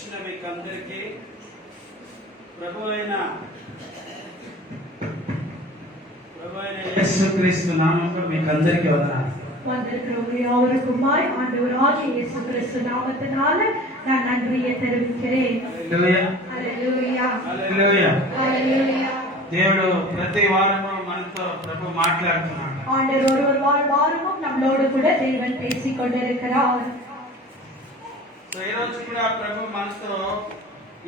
వచ్చిన మీకు అందరికీ ప్రభువైన యేసుక్రీస్తు నామములో మీకు అందరికీ వందనాలు. வந்திருக்கிறவர்கள் யாவருக்குமாய் ஆண்டவராகிய இயேசு கிறிஸ்து நாமத்தினால நான் நன்றியை தெரிவிக்கிறேன். హల్లెలూయా హల్లెలూయా హల్లెలూయా. హల్లెలూయా. దేవుడు ప్రతి వారము మనతో ప్రభు మాట్లాడుతున్నాడు. ஆண்டவர் ஒரு வாரமும் நம்மளோடு கூட தேவன் பேசிக் கொண்டிருக்கிறார். ఈ రోజు కూడా ప్రభు మనతో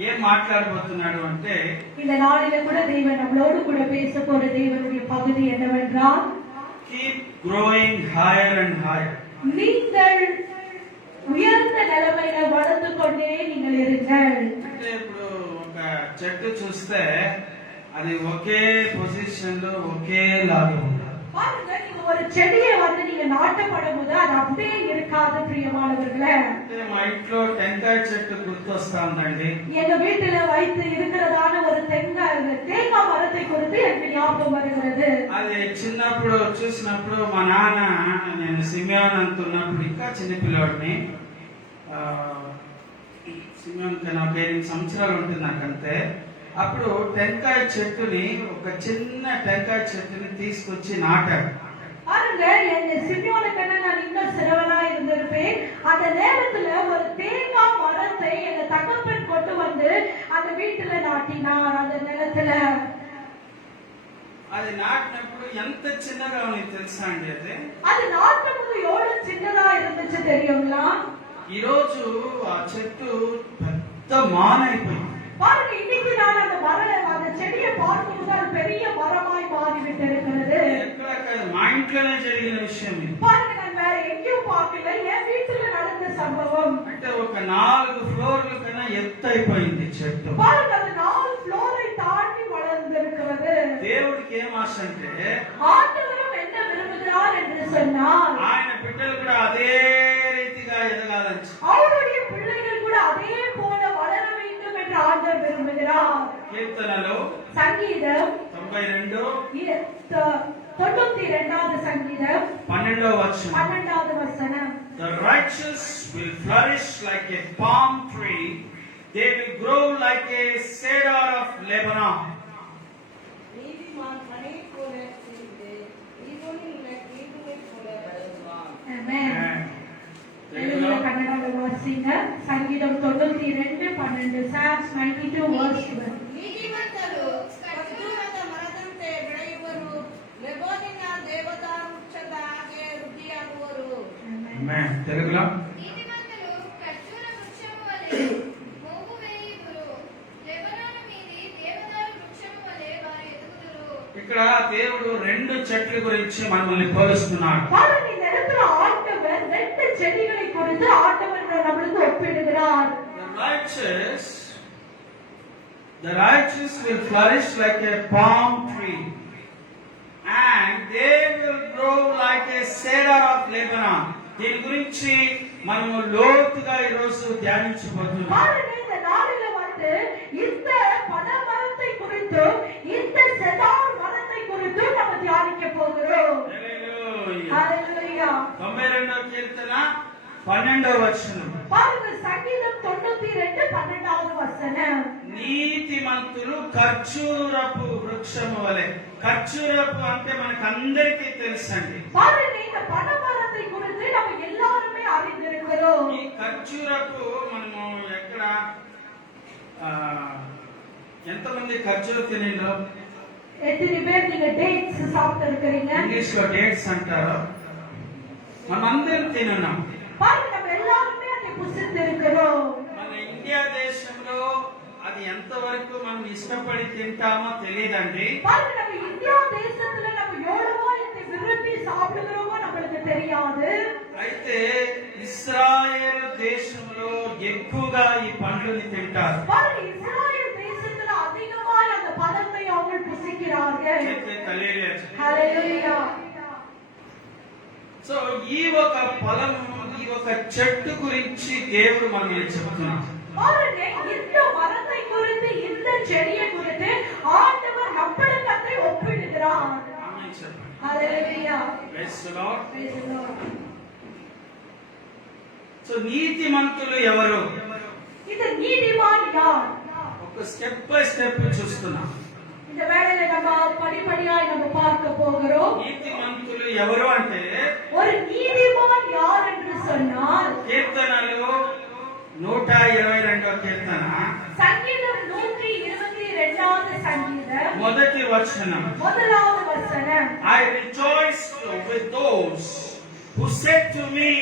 ఏం మాట్లాడబోతున్నాడు అంటే, இந்த நாளில கூட தேவன் நம்மளோடு கூட பேச போற தேவனுடைய பகுதி என்னவென்றால், keep growing higher and higher. நீங்கள் உயர்ந்த நிலைமையில வளர்ந்து கொண்டே நீங்கள் இருங்கள். అంటే ఇప్పుడు ఒక చెట్టు చూస్తే అది ఒకే పొజిషన్ లో ఒకేలాగా ఉంటుంది. பாருங்க, நீங்க ஒரு செடியை வந்து நீங்க நாட்டப்படும் போது அது அப்படியே இருக்காது பிரியமானவர்களே. మా ఇంట్లో టెంకాయ చెట్టు గుర్తొస్తుందండి. எங்க வீட்டுல வைத்து இருக்கிறதான ஒரு தேங்காய் மரத்தை குறித்து எனக்கு ஞாபகம் வருகிறது. అది చిన్నప్పుడు చూసినప్పుడు మా నాన్న, నేను సిమియోన్ అంటున్నప్పుడు ఇంకా చిన్నపిల్లవాడిని, సిమియోన్ కన్నా ఒక 8 సంవత్సరాలు ఉంటుంది నాకంతే. అప్పుడు టెంకాయ చెట్టుని, ఒక చిన్న టెంకాయ చెట్టుని తీసుకొచ్చి నాటాడు. பாருங்க, என் சிமியோனுக்கு நான் இன்னும் சிறுவனா இருந்திருப்பேன். அந்த நேரத்துல ஒரு தேங்காய் மரத்தை எங்க தகப்பன் கொண்டு வந்து அந்த வீட்டுல நாட்டினார். அந்த நிலத்துல అది నాటినప్పుడు ఎంత చిన్నగా ఉంది తెలుసా అండి? அது நாட்டுக்கு எவ்வளவு சின்னதா இருந்துச்சு தெரியுங்களா? ఈ రోజు ఆ చెట్టు పెద్ద మానైపోయింది. பாருங்க, இன்னைக்கு நான் அந்த செடியை பார்க்கும்போது அது பெரிய மரமாய் மாறிவிட்டு இருக்கிறது. మా ఇంట్లోనే జరిగిన విషయం ఇది. பாருங்க, நான் வேற எங்கேயும் பார்க்கல, என் வீட்டுல நடந்த சம்பவம். అంటే ఒక 4 ఫ్లోర్ల కన్నా ఎత్తైపోయింది చెట్టు. பாருங்க, அது 4 ఫ్లోரை தாண்டி வளர்ந்திருக்கிறது. దేవుడికి ఏం ఆశ అంటే, ஆண்டவரும் என்ன விரும்புகிறார் என்று சொன்னால், ఆయన బిడ్డలు కూడా అదే రీతిగా ఎదగాలని, அவருடைய பிள்ளைகள் கூட அதே போல வளர வேண்டும் என்று ஆண்டவர் விரும்புகிறார். కీర్తనలో சங்கீதம் 92வது சங்கீதம் 12வது வசனம். The righteous will flourish like a palm tree, they will grow like a cedar of Lebanon. கன்னடால வாசிங்க. சங்கீதம் 92:12, Psalms 92 verse 12. ನೀತಿವಂತರು ಖರ್ಜೂರದ ಮರದಂತೆ ಬೆಳೆಯುವರು, ಲೆಬನೋನಿನ ದೇವದಾರು ವೃಕ್ಷದ ಹಾಗೆ ವೃದ್ಧಿಯಾಗುವರು. Amen. తెలుగులో, నీతిమంతులు ఖర్జూర వృక్షము వలె మోగు వేయుదురు, లెబనోను మీది దేవదారు వృక్షము వలె వారు ఎదుగుదురు. ఇక్కడ దేవుడు 2 చెట్ల గురించి మనల్ని పోలుస్తున్నాడు. பாருங்க, இந்த இடத்துல ஆண்டவர் 2 செடிகளை குறித்து ஆண்டவர் நம்மளுக்கு ஒப்பிடுகிறார். The righteous will flourish like a palm tree, and they will grow like a cedar of Lebanon. దీని గురించి మనము లోతుగా ఈ రోజు ధ్యానించబోతున్నాం. பாருங்க, இந்த நாளில வந்து இந்த பனமரத்தை குறித்து, இந்த செதார் மரத்தை குறித்து நம்ம தியானிக்க போகிறோம். ஹalleluya. 92వ కీర్తన 12వ వచనం. பாருங்க, சங்கீதம் 92:12வது வசனம். నీతిమంతులు ఖర్జూరపు వృక్షము వలె. ఖర్జూరపు అంటే మనకు అందరికీ తెలుసండి. பாருங்க, இந்த பனமரத்தை குறித்து நம்ம எல்லாரும் அறிந்திருக்கிறோம். ఈ ఖర్జూరపు మనము ఎక్కడ ఎంతమంది ఖర్జూర తినిందో? எத்தனை பேர் நீங்க டேட்ஸ் சாப்பிட்டு இருக்கீங்க? ఇంగ్లీష్ లో డేట్స్ అంటారు. మనం అందరం తిన్నాం. பாருங்க, நம்ம எல்லாரும் அதை புசித்து இருக்கிறோம். మన ఇండియా దేశంలో అది ఎంతవరకు మనం ఇష్టపడి తింటామో తెలియదండి. பாருங்க, நம்ம இந்தியா தேசத்துல நம்ம எவ்வளவோ இதை விரும்பி சாப்பிடுகிறோமோ நம்மளுக்கு தெரியாது. అయితే ఇశ్రాయేలు దేశంలో ఎక్కువగా ఈ పండ్లని తింటారు. பாருங்க, இஸ்ரவேல் தேசத்துல அதிகமா அந்த பழத்தை அவங்க புசிக்கிறார்கள். ஹalleluya. సో ఈ ఒక ఫలం, ఈ ఒక చెట్టు గురించి దేవుడు మనల్ని చెప్తున్నాడు. பாருங்க, இந்த மரத்தை குறித்து, இந்த செடியை குறித்து ஆண்டவர் நம்மளுக்கு அதை ஒப்பிடுகிறார். ఆమేన్ చెప్పండి. ஹalleluya. Praise the Lord. Praise the Lord. So నీతిమంతులు ఎవరు? இந்த நீதி ఒక స్టెప్ బై స్టెప్ చూస్తున్నాం. இந்த வேளையில நம்ம படிப்படியாய் நம்ம பார்க்க போகிறோம். నీతిమంతులు ఎవరు అంటే ஒரு நீதிமான் யார் என்று சொன்னால் కీర్తనలు 122వ కీర్తన சங்கீதம் 122வது சங்கீதம் మొదటి వచనం. முதலாவது வசனம். I rejoiced with those who said to me,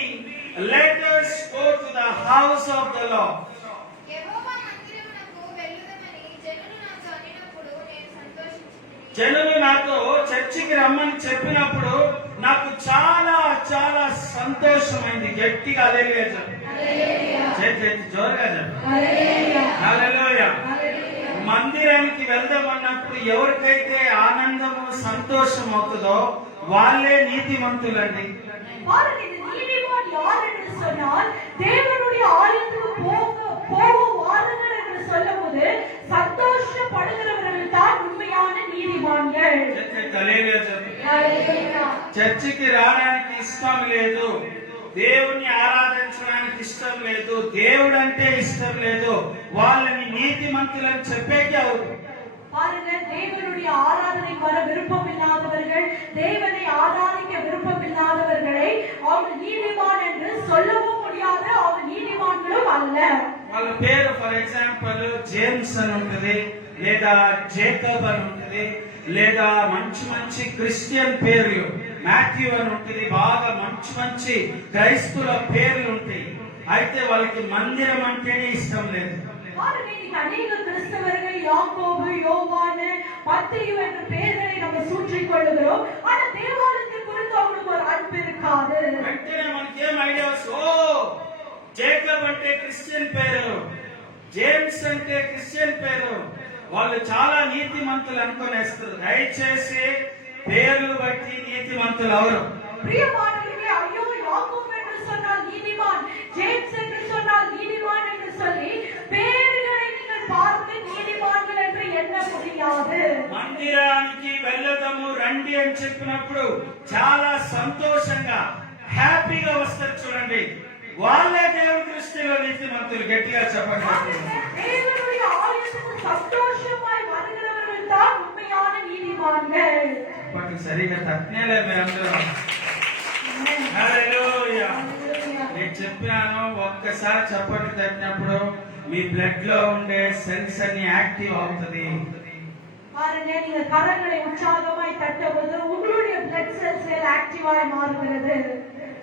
let us go to the house of the Lord. యెహోవా మందిరమునకు వెళ్ళుదమని జనులు నాతో అనినప్పుడు నేను సంతోషించితిని. జనులు నాతో చర్చికి రమ్మని చెప్పినప్పుడు నాకు చాలా చాలా సంతోషమైంది. గట్టిగా హల్లెలూయా చెప్పు. చేతులెత్తి జోరుగా చెప్పు. హల్లెలూయా. మందిరానికి వెళ్దామన్నప్పుడు ఎవరికైతే ఆనందము సంతోషం అవుతుందో వాళ్ళే నీతిమంతులండి. பாருங்க, இந்த நீதிமான் யார் என்று சொன்னால் தேவனுடைய ஆலயத்துக்கு போகும் வாருங்கள் என்று சொல்லும்போது சந்தோஷப்படுகிறவர்கள் தான் உண்மையான நீதிமான்கள். హల్లెలూయా చెప్పు. చర్చికి రావడానికి ఇష్టం లేదు, దేవుని ఆరాధించడానికి ఇష్టం లేదు, దేవుడు అంటే ఇష్టం లేదు, వాళ్ళని నీతిమంతులని చెప్పేకి అవును. பாருங்க, தேவனுடைய ஆராதனைக்கு வர விருப்பம் இல்லாதவர்கள், தேவனை ஆராதிக்க விருப்பம் இல்லாதவர்களை அவங்க நீதிமான் என்று சொல்லவும் முடியாது, அவங்க நீதிமான்களும் அல்ல. వాళ్ళ పేరు ఫర్ ఎగ్జాంపుల్ జేమ్స్ అని ఉంటుంది, లేదా జేకబ్ అని ఉంటుంది, లేదా మంచి మంచి క్రిస్టియన్ పేర్లు మాథ్యూ అని ఉంటుంది, బాగా మంచి మంచి క్రైస్తవుల పేర్లు ఉంటాయి. అయితే వాళ్ళకి మందిరం అంటేనే ఇష్టం లేదు. பாருங்க, இன்னைக்கு அநேக கிறிஸ்தவர்கள் யாக்கோபு, யோவான், மத்தேயு என்ற பெயர்களை நம்ம சூற்றிக் கொள்ளுகிறோம். ஆனா தேவாலயத்தை குறித்து அவங்களுக்கு ஒரு அன்பு இருக்காது. వెంటనే మనకేం ఐడియా వస్తుంది, ఓ జేకబ్ అంటే క్రిస్టియన్ పేరు, జేమ్స్ అంటే క్రిస్టియన్ పేరు, వాళ్ళు చాలా నీతిమంతులు అనుకునేస్తారు. దయచేసి పేర్లు బట్టి నీతిమంతులు అవరు. பிரியமானவர்களே, ஐயோ யாக்கோபு என்று சொன்னால் நீதிமான், ஜேம்ஸ் என்று சொன்னால் நீதிமான் என்று சொல்லி பேர்களை நீங்கள் பார்த்து நீதிமான்கள் என்று எண்ண முடியாது. మందిరానికి వెళ్ళదము రండి అని చెప్పినప్పుడు చాలా సంతోషంగా హ్యాపీగా వస్తారు. చూడండి, వాళ్ళే దేవుని దృష్టిలో నీతిమంతులు. గట్టిగా చెప్పండి. தேவனுடைய ஆலயத்துக்கு சந்தோஷமாய் வருகிறவர்கள் தான் உண்மையான நீதிமான்கள். బట్ సరిగా తట్టనేలే మీరందరూ. హల్లెలూయా. నేను చెప్పాను, ఒక్కసారి చప్పట్లు తట్టినప్పుడు మీ బ్లడ్ లో ఉండే సెల్స్ అన్ని యాక్టివ్ అవుతుంది. பாருங்க, நீங்க கரங்களை உற்சாகமாய் தட்டும்போது உங்களுடைய பிளட் செல்ஸ் ஆக்டிவாய் மாறுகிறது.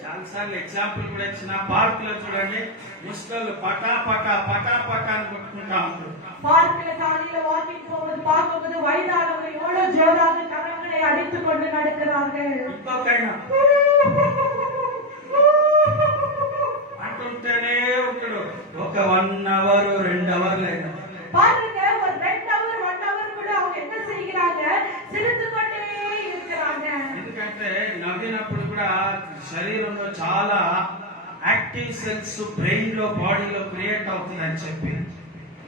చాలాసార్లు ఎగ్జాంపుల్ కూడా ఇచ్చిన, పార్క్ లో చూడండి ముస్లింలు పటా పటా పటా పటా అని కొట్టుకుంటా ఉంటారు. பார்க்கல காலையில வாக்கிங் போவது பார்க்கும்போது வயதானவர்கள் எவ்வளவு ஜோராக கரங்களை அடித்துக் கொண்டு நடக்கிறார்கள். ఇంకొకైనా అంటుంటేనే ఉంటాడు. ఒక 1 అవర్ 2 అవర్లు అయినా பாருங்க, ஒரு 2 ஹவர் 1 ஹவர் கூட அவங்க என்ன செய்கிறாங்க, சிரித்து கொண்டே இருக்கிறாங்க. ఎందుకంటే నవ్వినప్పుడు కూడా శరీరంలో చాలా యాక్టివ్ సెల్స్ బ్రెయిన్ లో బాడీలో క్రియేట్ అవుతుంది అని చెప్పి,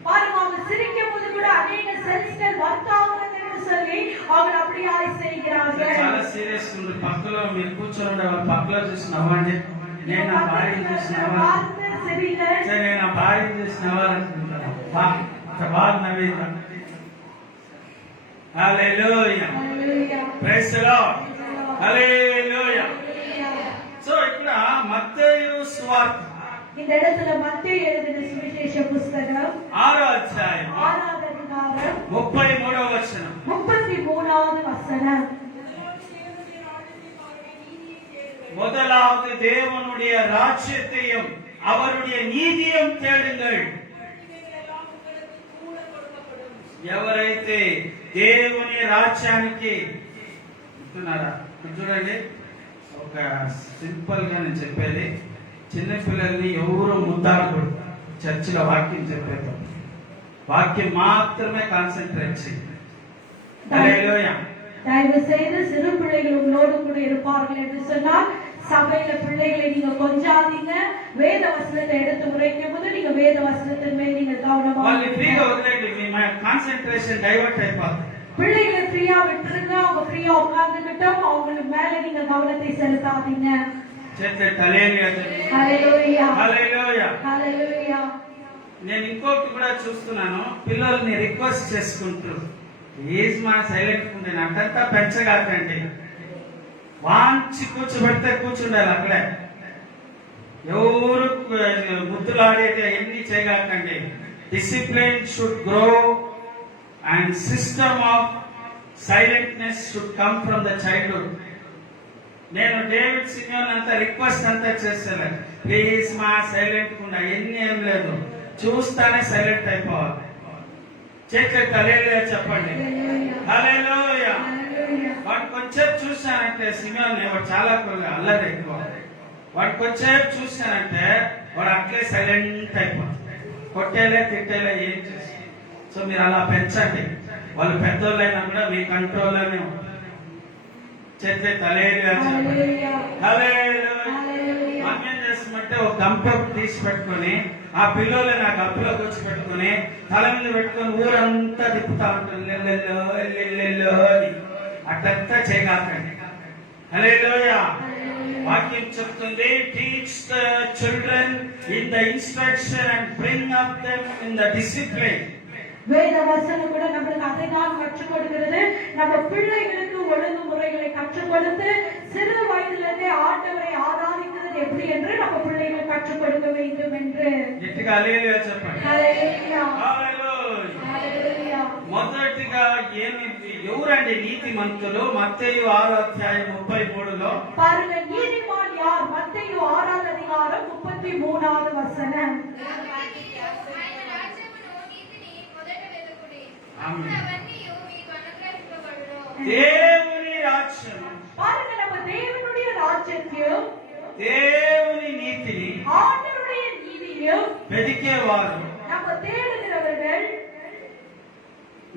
பாருங்க, அவங்க சிரிக்கும் போது கூட அநேக செல்ஸ்கள் ஒர்க் ஆகுறது என்று சொல்லி அவங்க அப்படியே செய்கிறார்கள். చాలా సీరియస్ ఉంది. పక్కలో మీరు కూర్చొని ఉండే వాళ్ళ పక్కలో చూసి నవ్వండి. నేను నా భార్యను చూసి నవ్వాలి, నేను నా భార్యను చూసి నవ్వాలనుకుంటాను. బాగా నవ్వేదా? Hallelujah. Praise the Lord. Hallelujah. So ఇక్కడ మత్తయి సువార్త இந்த இடத்துல மத்தேயு எழுதின சுவிசேஷ புத்தகம் 6వ అధ్యాయం 6வது அதிகாரம் 33వ వచనం. 33வது வசனம். முதலாவது தேவனுடைய ராஜ்யத்தையும் அவருடைய நீதியும் தேடுங்கள். ఎవరైతే దేవుని రాజ్యానికి చూస్తున్నారా, చూడండి, ఒక సింపుల్ గా నేను చెప్పేది, చిన్న పిల్లల్ని ఎవరు ముద్దాడకూడదు. చర్చిలో వాక్యం చెప్పేది వాక్యం మాత్రమే కాన్సన్ట్రేట్ చేయండి. హల్లెలూయా. தயவு செய்து சிறு பிள்ளைகள் உங்களோடு கூட இருப்பார்கள் என்று சொன்னால் சபையில பிள்ளைகளை நீங்க கொஞ்சாதீங்க. வேத வசனத்தை எடுத்து உரைக்கும் போது நீங்க வேத வசனத்தின் மேல் நீங்க கவனமா వాళ్ళని ఫ్రీగా వదిలేండి. మీ కాన్సన్ట్రేషన్ డైవర్ట్ అయిపోతుంది. பிள்ளைகளை ஃப்ரீயா விட்டுருங்க. அவங்க ஃப்ரீயா உட்கார்ந்துகிட்டோம், அவங்களுக்கு மேல நீங்க கவனத்தை செலுத்தாதீங்க. చేస్తే హల్లెలూయా. ஹalleluya, హల్లెలూయా. ஹalleluya. నేను ఇంకొకటి కూడా చూస్తున్నాను, పిల్లల్ని రిక్వెస్ట్ చేసుకుంటారు, ప్లీజ్ మా సైలెంట్ ఉండే నాకంతా పెంచగాకండి, వాంచి కూర్చోబెడితే కూర్చుండాలి అక్కడే, ఎవరు ముద్దులాడేది ఎన్ని చేయగాకండి. Discipline should grow and system of silentness should come from the childhood. నేను డేవిడ్ సిమియోన్ అంతా రిక్వెస్ట్ అంతా చేస్తాను, ప్లీజ్ మా సైలెంట్ కుండా ఎన్ని ఏం లేదు, చూస్తానే సైలెంట్ అయిపోవాలి. చేతులు హల్లెలూయా చెప్పండి. హల్లెలూయా. వాడు కొంచెం చూశానంటే సిమియోన్ వాడు చాలా అల్లరి ఎక్కువ, వాడు కొంచెం చూశానంటే వాడు అట్లే సైలెంట్ అయిపోతుంది, కొట్టేలే తిట్టేలే ఏం చేసి. సో మీరు అలా పెంచండి, వాళ్ళు పెద్దోళ్ళైనా కూడా మీ కంట్రోల్లోనే ఉంటారు. చేతులు హల్లెలూయా చెప్పండి. హల్లెలూయా. మనం ఏం చేస్తామంటే ఒక గంప తీసి పెట్టుకొని ఆ పిల్లలు నా గంపలో కూర్చి పెట్టుకొని తల మీద పెట్టుకొని ఊరంతా తిప్పుతా ఉంటుంది, లెల్లెల్లో అని. అట్లంతా చేయగాకండి. హల్లెలూయా. వాక్యం చెప్తుంది, teach the children in the instruction and bring up them in the discipline. வேத வசனம் கூட நம்மளுக்கு அதை தான் கற்றுக் கொடுக்கிறது. நம்ம பிள்ளைகளுக்கு ஒழுங்குமுறைகளை கற்றுக் கொடுத்து சிறு வயதிலிருந்தே ஆண்டவரை ஆராதிக்கிறது எப்படி என்று நம்ம பிள்ளைகள் கற்றுக் கொடுக்க வேண்டும் என்று. మొదటిగా ఎవరండి నీతిమంతులు? మత్తయి 6:33 பாருங்க, நீதிமான் யார்? மத்தேயு 6:33 வசனம். దేవుని రాజ్యం, பாருங்க, நம்ம தேவனுடைய ராஜ்யத்தையும் దేవుని నీతిని ஆண்டவருடைய நீதியையும் వెదికేవారు நம்ம தேடுகிறவர்கள்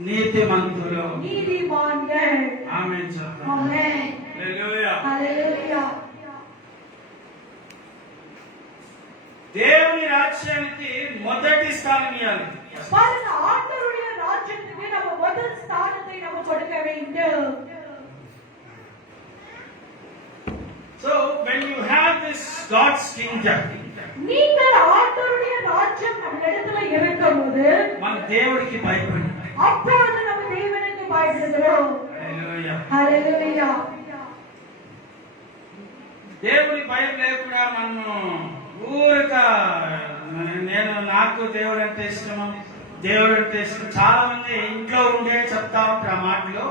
నీతిమంతులు, நீதிமான்கள். ఆమేన్ చెప్పండి. ఆమేన్. హల్లెలూయా. హల్లెలూయా. దేవుని రాజ్యానికి మొదటి స్థానం ఇవ్వాలి. பாருங்க, ஆண்டவருடைய ராஜ்யத்துக்கு நம்ம முதல் ஸ்தானத்தை நம்ம கொடுக்க வேண்டும். So when you have this God's kingdom, நீங்கள் ஆண்டவருடைய ராஜ்யம் நம்ம இடத்துல இருக்கும்போது మన దేవుడికి భయపడి, அப்பொழுது நம்ம தேவனுக்கு பயப்படுகிறோம். హల్లెలూయా. హల్లెలూయా. దేవుని భయం లేకుండా మనము ఊరిక నాకు దేవుడు అంటే ఇష్టము, దేవుడు అంటే ఇష్టం. చాలా మంది ఇంట్లో ఉండే చెప్తా ఉంటారు ఆ మాటలు,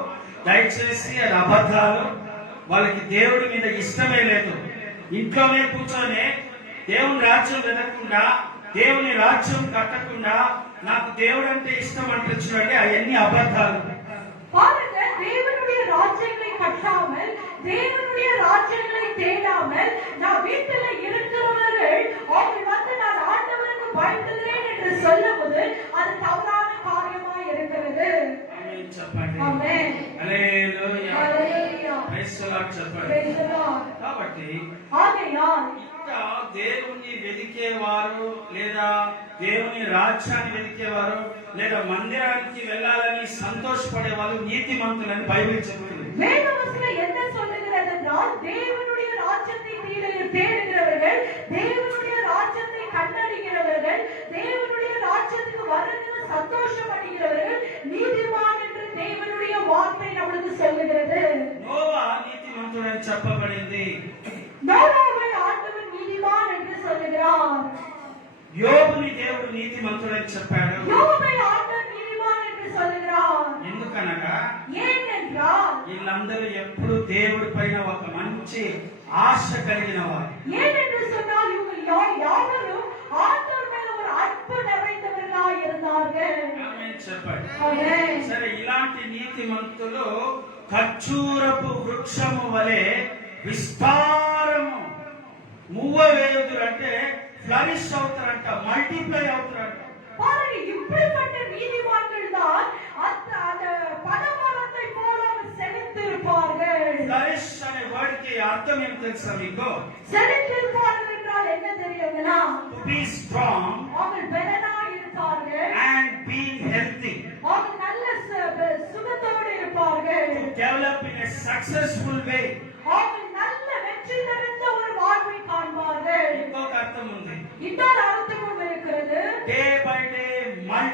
దయచేసి అది అబద్ధాలు. వాళ్ళకి దేవుడి మీద ఇష్టమే లేదు. ఇంట్లోనే కూర్చొని దేవుని రాజ్యం వెతకకుండా, దేవుని రాజ్యం కట్టకుండా నాకు దేవుడు అంటే ఇష్టం అంటే చూడండి, అవన్నీ అబద్ధాలు. பாருங்க, தேவனுடைய ராஜ்யங்களை கட்டாமல், தேவனுடைய ராஜ்யங்களை தேடாமல் நான் வீட்டில் இருக்கிறவர்கள் அவர்கள் வந்து நான் ஆண்டவருக்கு பயப்படுகிறேன் என்று சொல்லும்போது அது தவறான காரியமா இருக்கிறது. ఆమేన్ చెప్పండి. Amen. Hallelujah. Hallelujah. Praise the Lord చెప్పండి. Praise the Lord. కాబట్టి ఆమేన్. ఇంకా దేవుణ్ణి వెదికేవారు లేదా దేవుని రాజ్యాన్ని వెదికేవారు లేదా మందిరానికి వెళ్ళాలని సంతోషపడే వాళ్ళు నీతిమంతులని బైబిల్ చెబుతుంది. வேதவசனம் என்ன சொல்லுகிறது என்றால், தேவனுடைய ராஜ்யத்தை தேடுகிறவர்கள், தேவனுடைய ராஜ்யத்தை கண்டறிகிறவர்கள், தேவனுடைய ராஜ்யத்துக்கு வரணும்னு சந்தோஷம் அடைகிறவர்கள் நீதிமான் என்று தேவனுடைய வார்த்தை நம்மளுக்கு சொல்லுகிறது. నోవా నీతిమంతుడని చెప్పబడింది. நோவாவை ஆண்டவர் நீதிமான் என்று சொல்லுகிறார். యోబుని దేవుడు నీతిమంతుడని చెప్పాడు. யோபை ஆண்டவர் நீதிமான் என்று சொல்லுகிறார். ఎందుకనగా ஏனென்றால் వీళ్ళందరూ ఎప్పుడు దేవుడి పైన ఒక మంచి ఆశ కలిగిన వారు. ஏனென்று சொன்னால் இவங்க யாவரும் ஆண்டவர் மேல ஒரு அன்பு நிறைந்தவர்களாய் இருந்தார்கள். ఆమేన్ చెప్పండి. ఆమేన్. సరే, ఇలాంటి నీతిమంతులు ఖర్జూరపు వృక్షము వలె విస్తారము మువ్వ వేయుదురు, అంటే ఫ్లరిష్ అవుతారంట, మల్టిప్లై అవుతారంట. பாருங்க, இப்படிப்பட்ட நீதிமான்கள் தான் அந்த பனமரத்தை போல செழித்திருப்பார்கள். ఫ్లరిష్ అనే వర్డ్ కి అర్థం ఏం తెలుసా మీకు? செழித்திருப்பார்கள் என்றால் என்ன தெரியுங்களா? టు బి స్ట్రాంగ్ அவர்கள் பலனாய் இருப்பார்கள். And being healthy. அவர்கள் நல்ல சுகத்தோடு இருப்பார்கள். To develop in a successful way. அவர்கள் நல்ல வெற்றி நிறைந்த ஒரு வாழ்வை காண்பார்கள். ఇంకొక అర్థం ఉంది. இன்னொரு அர்த்தமும் இருக்கிறது. Day by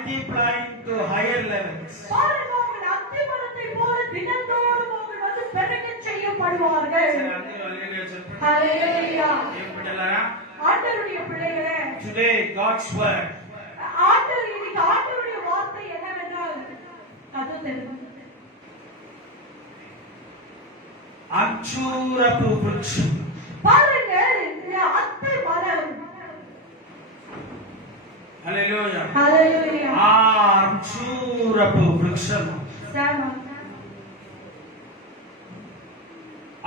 multiplying to higher levels. பாருங்க, அவர்கள் அத்தி மரத்தை போல தினந்தோறும் அவர்கள் வந்து பெருகச் செய்யப்படுவார்கள். சரி, అందరూ హల్లెలూయా చెప్పండి. ஹalleluya. ఏం బిడ్డలారా? ஆண்டவருடைய பிள்ளைகளே, Today God's word இன்னைக்கு ஆண்டவருடைய வார்த்தை என்னவென்றால் அது தெரியும். అంచూరపు వృక్షం. பாருங்க, இந்த அத்தி மரம். హల్లెలూయా. ஹalleluya. ఆ అంచూరపు వృక్షం, சாமம்.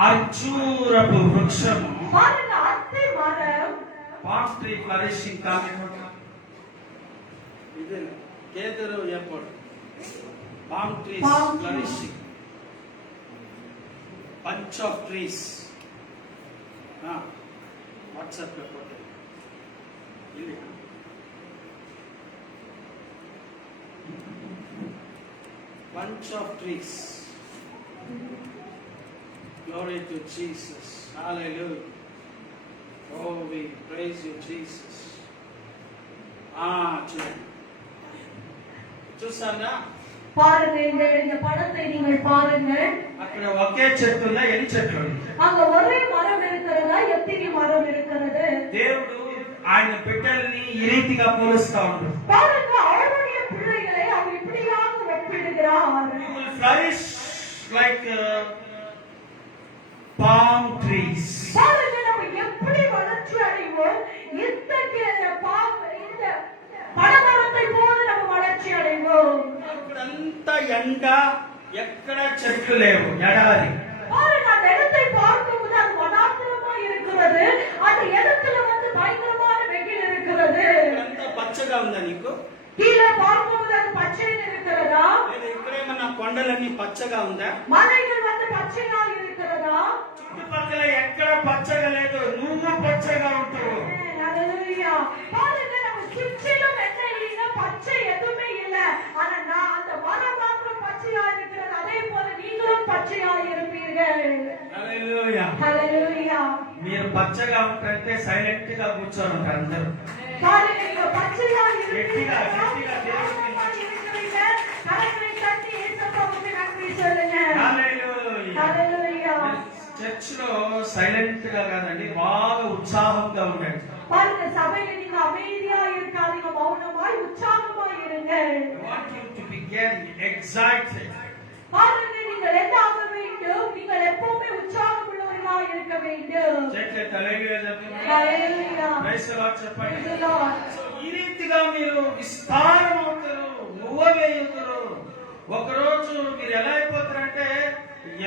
అంచూరపు వృక్షం பாருங்க, அத்தி மரம். palm tree flourishing కానివ్వండి, ఇది కేదరు airport, palm trees Palm tree. flourishing, bunch of trees. WhatsApp లో పోతే ಇಲ್ಲಿ bunch of trees. Glory to Jesus. Hallelujah. Oh, we praise you, Jesus. చూసారా? பாருங்க, இந்த படத்தை நீங்கள் பாருங்க. అక్కడ ఒకే చెట్టు ఉందా, ఎన్ని చెట్లు ఉన్నాయి? அங்க ஒரே மரம் இருக்கிறதா, எத்தனை மரம் இருக்கிறது? దేవుడు ఆయన బిడ్డల్ని ఈ రీతిగా పోలుస్తా ఉంటాడు. பாருங்க, அவருடைய பிள்ளைகளை அவர் இப்படியாக ஒப்பிடுகிறார். You will flourish like palm trees. பாருங்க, நம்ம எப்படி வளர்ச்சி அடைவோம்? இந்த பனமரத்தை போல நம்ம வளர்ச்சி அடைவோம். ఇక్కడంతా ఎండ, ఎక్కడ చెట్లు లేవు, ఎడారి. பாருங்க, அந்த இடத்தை பார்க்கும்போது அது வனாந்தரமா இருக்கிறது. அந்த இடத்துல வந்து பயங்கரமான வெயில் இருக்கிறது. ఇక్కడంతా పచ్చగా ఉందా నీకు? கீழே பார்க்கும்போது அது பச்சைன்னு இருக்கிறதா? లేదా ఇక్కడేమన్నా కొండలన్నీ పచ్చగా ఉందా? மலைகள் வந்து பச்சையா இருக்கிறதா? చుట్టుపక్కల ఎక్కడ పచ్చగా లేదు, నువ్వు పచ్చగా ఉంటావు. ஹalleluya. பாருங்க, நம்ம சுற்றிலும் என்ன இல்லைன்னா பச்சை எதுவுமே இல்ல. ஆனா அந்த மரம் மாத்திரம் பச்சையா இருக்கிறது. அதே போல நீங்களும் பச்சையா இருப்பீர்கள். హల్లెలూయా. ஹalleluya. మీరు పచ్చగా ఉంటారంటే సైలెంట్ గా కూర్చొని ఉంటారు అందరూ. பாருங்க, நீங்க பச்சையா இருப்பீங்க. கெட்டியா மௌனமா இருக்கிறீங்க. கரங்களை தட்டி இயேசுவுக்கு நன்றி சொல்லுங்க. హల్లెలూయా. ஹalleluya. చర్చ్ లో సైలెంట్ గా కాదండి, బాగా ఉత్సాహంగా ఉండండి. பாருங்க, சபையில நீங்க அமைதியா இருக்காதீங்க, மௌனமாய் உற்சாகமாய் இருங்க. I want you to begin excited. பாருங்க, நீங்கள் என்ன ஆக வேண்டும்? நீங்கள் எப்பவுமே உற்சாகம் உள்ளவர்களாய் இருக்க வேண்டும். చెట్ల హల్లెలూయా చెప్పండి. హల్లెలూయా. ప్రైజ్ ది లార్డ్ చెప్పండి. Praise the Lord. సో ఈ రీతిగా మీరు విస్తారమవుతారు, నువ్వవేయుతారు. ఒకరోజు మీరు ఎలా అయిపోతారంటే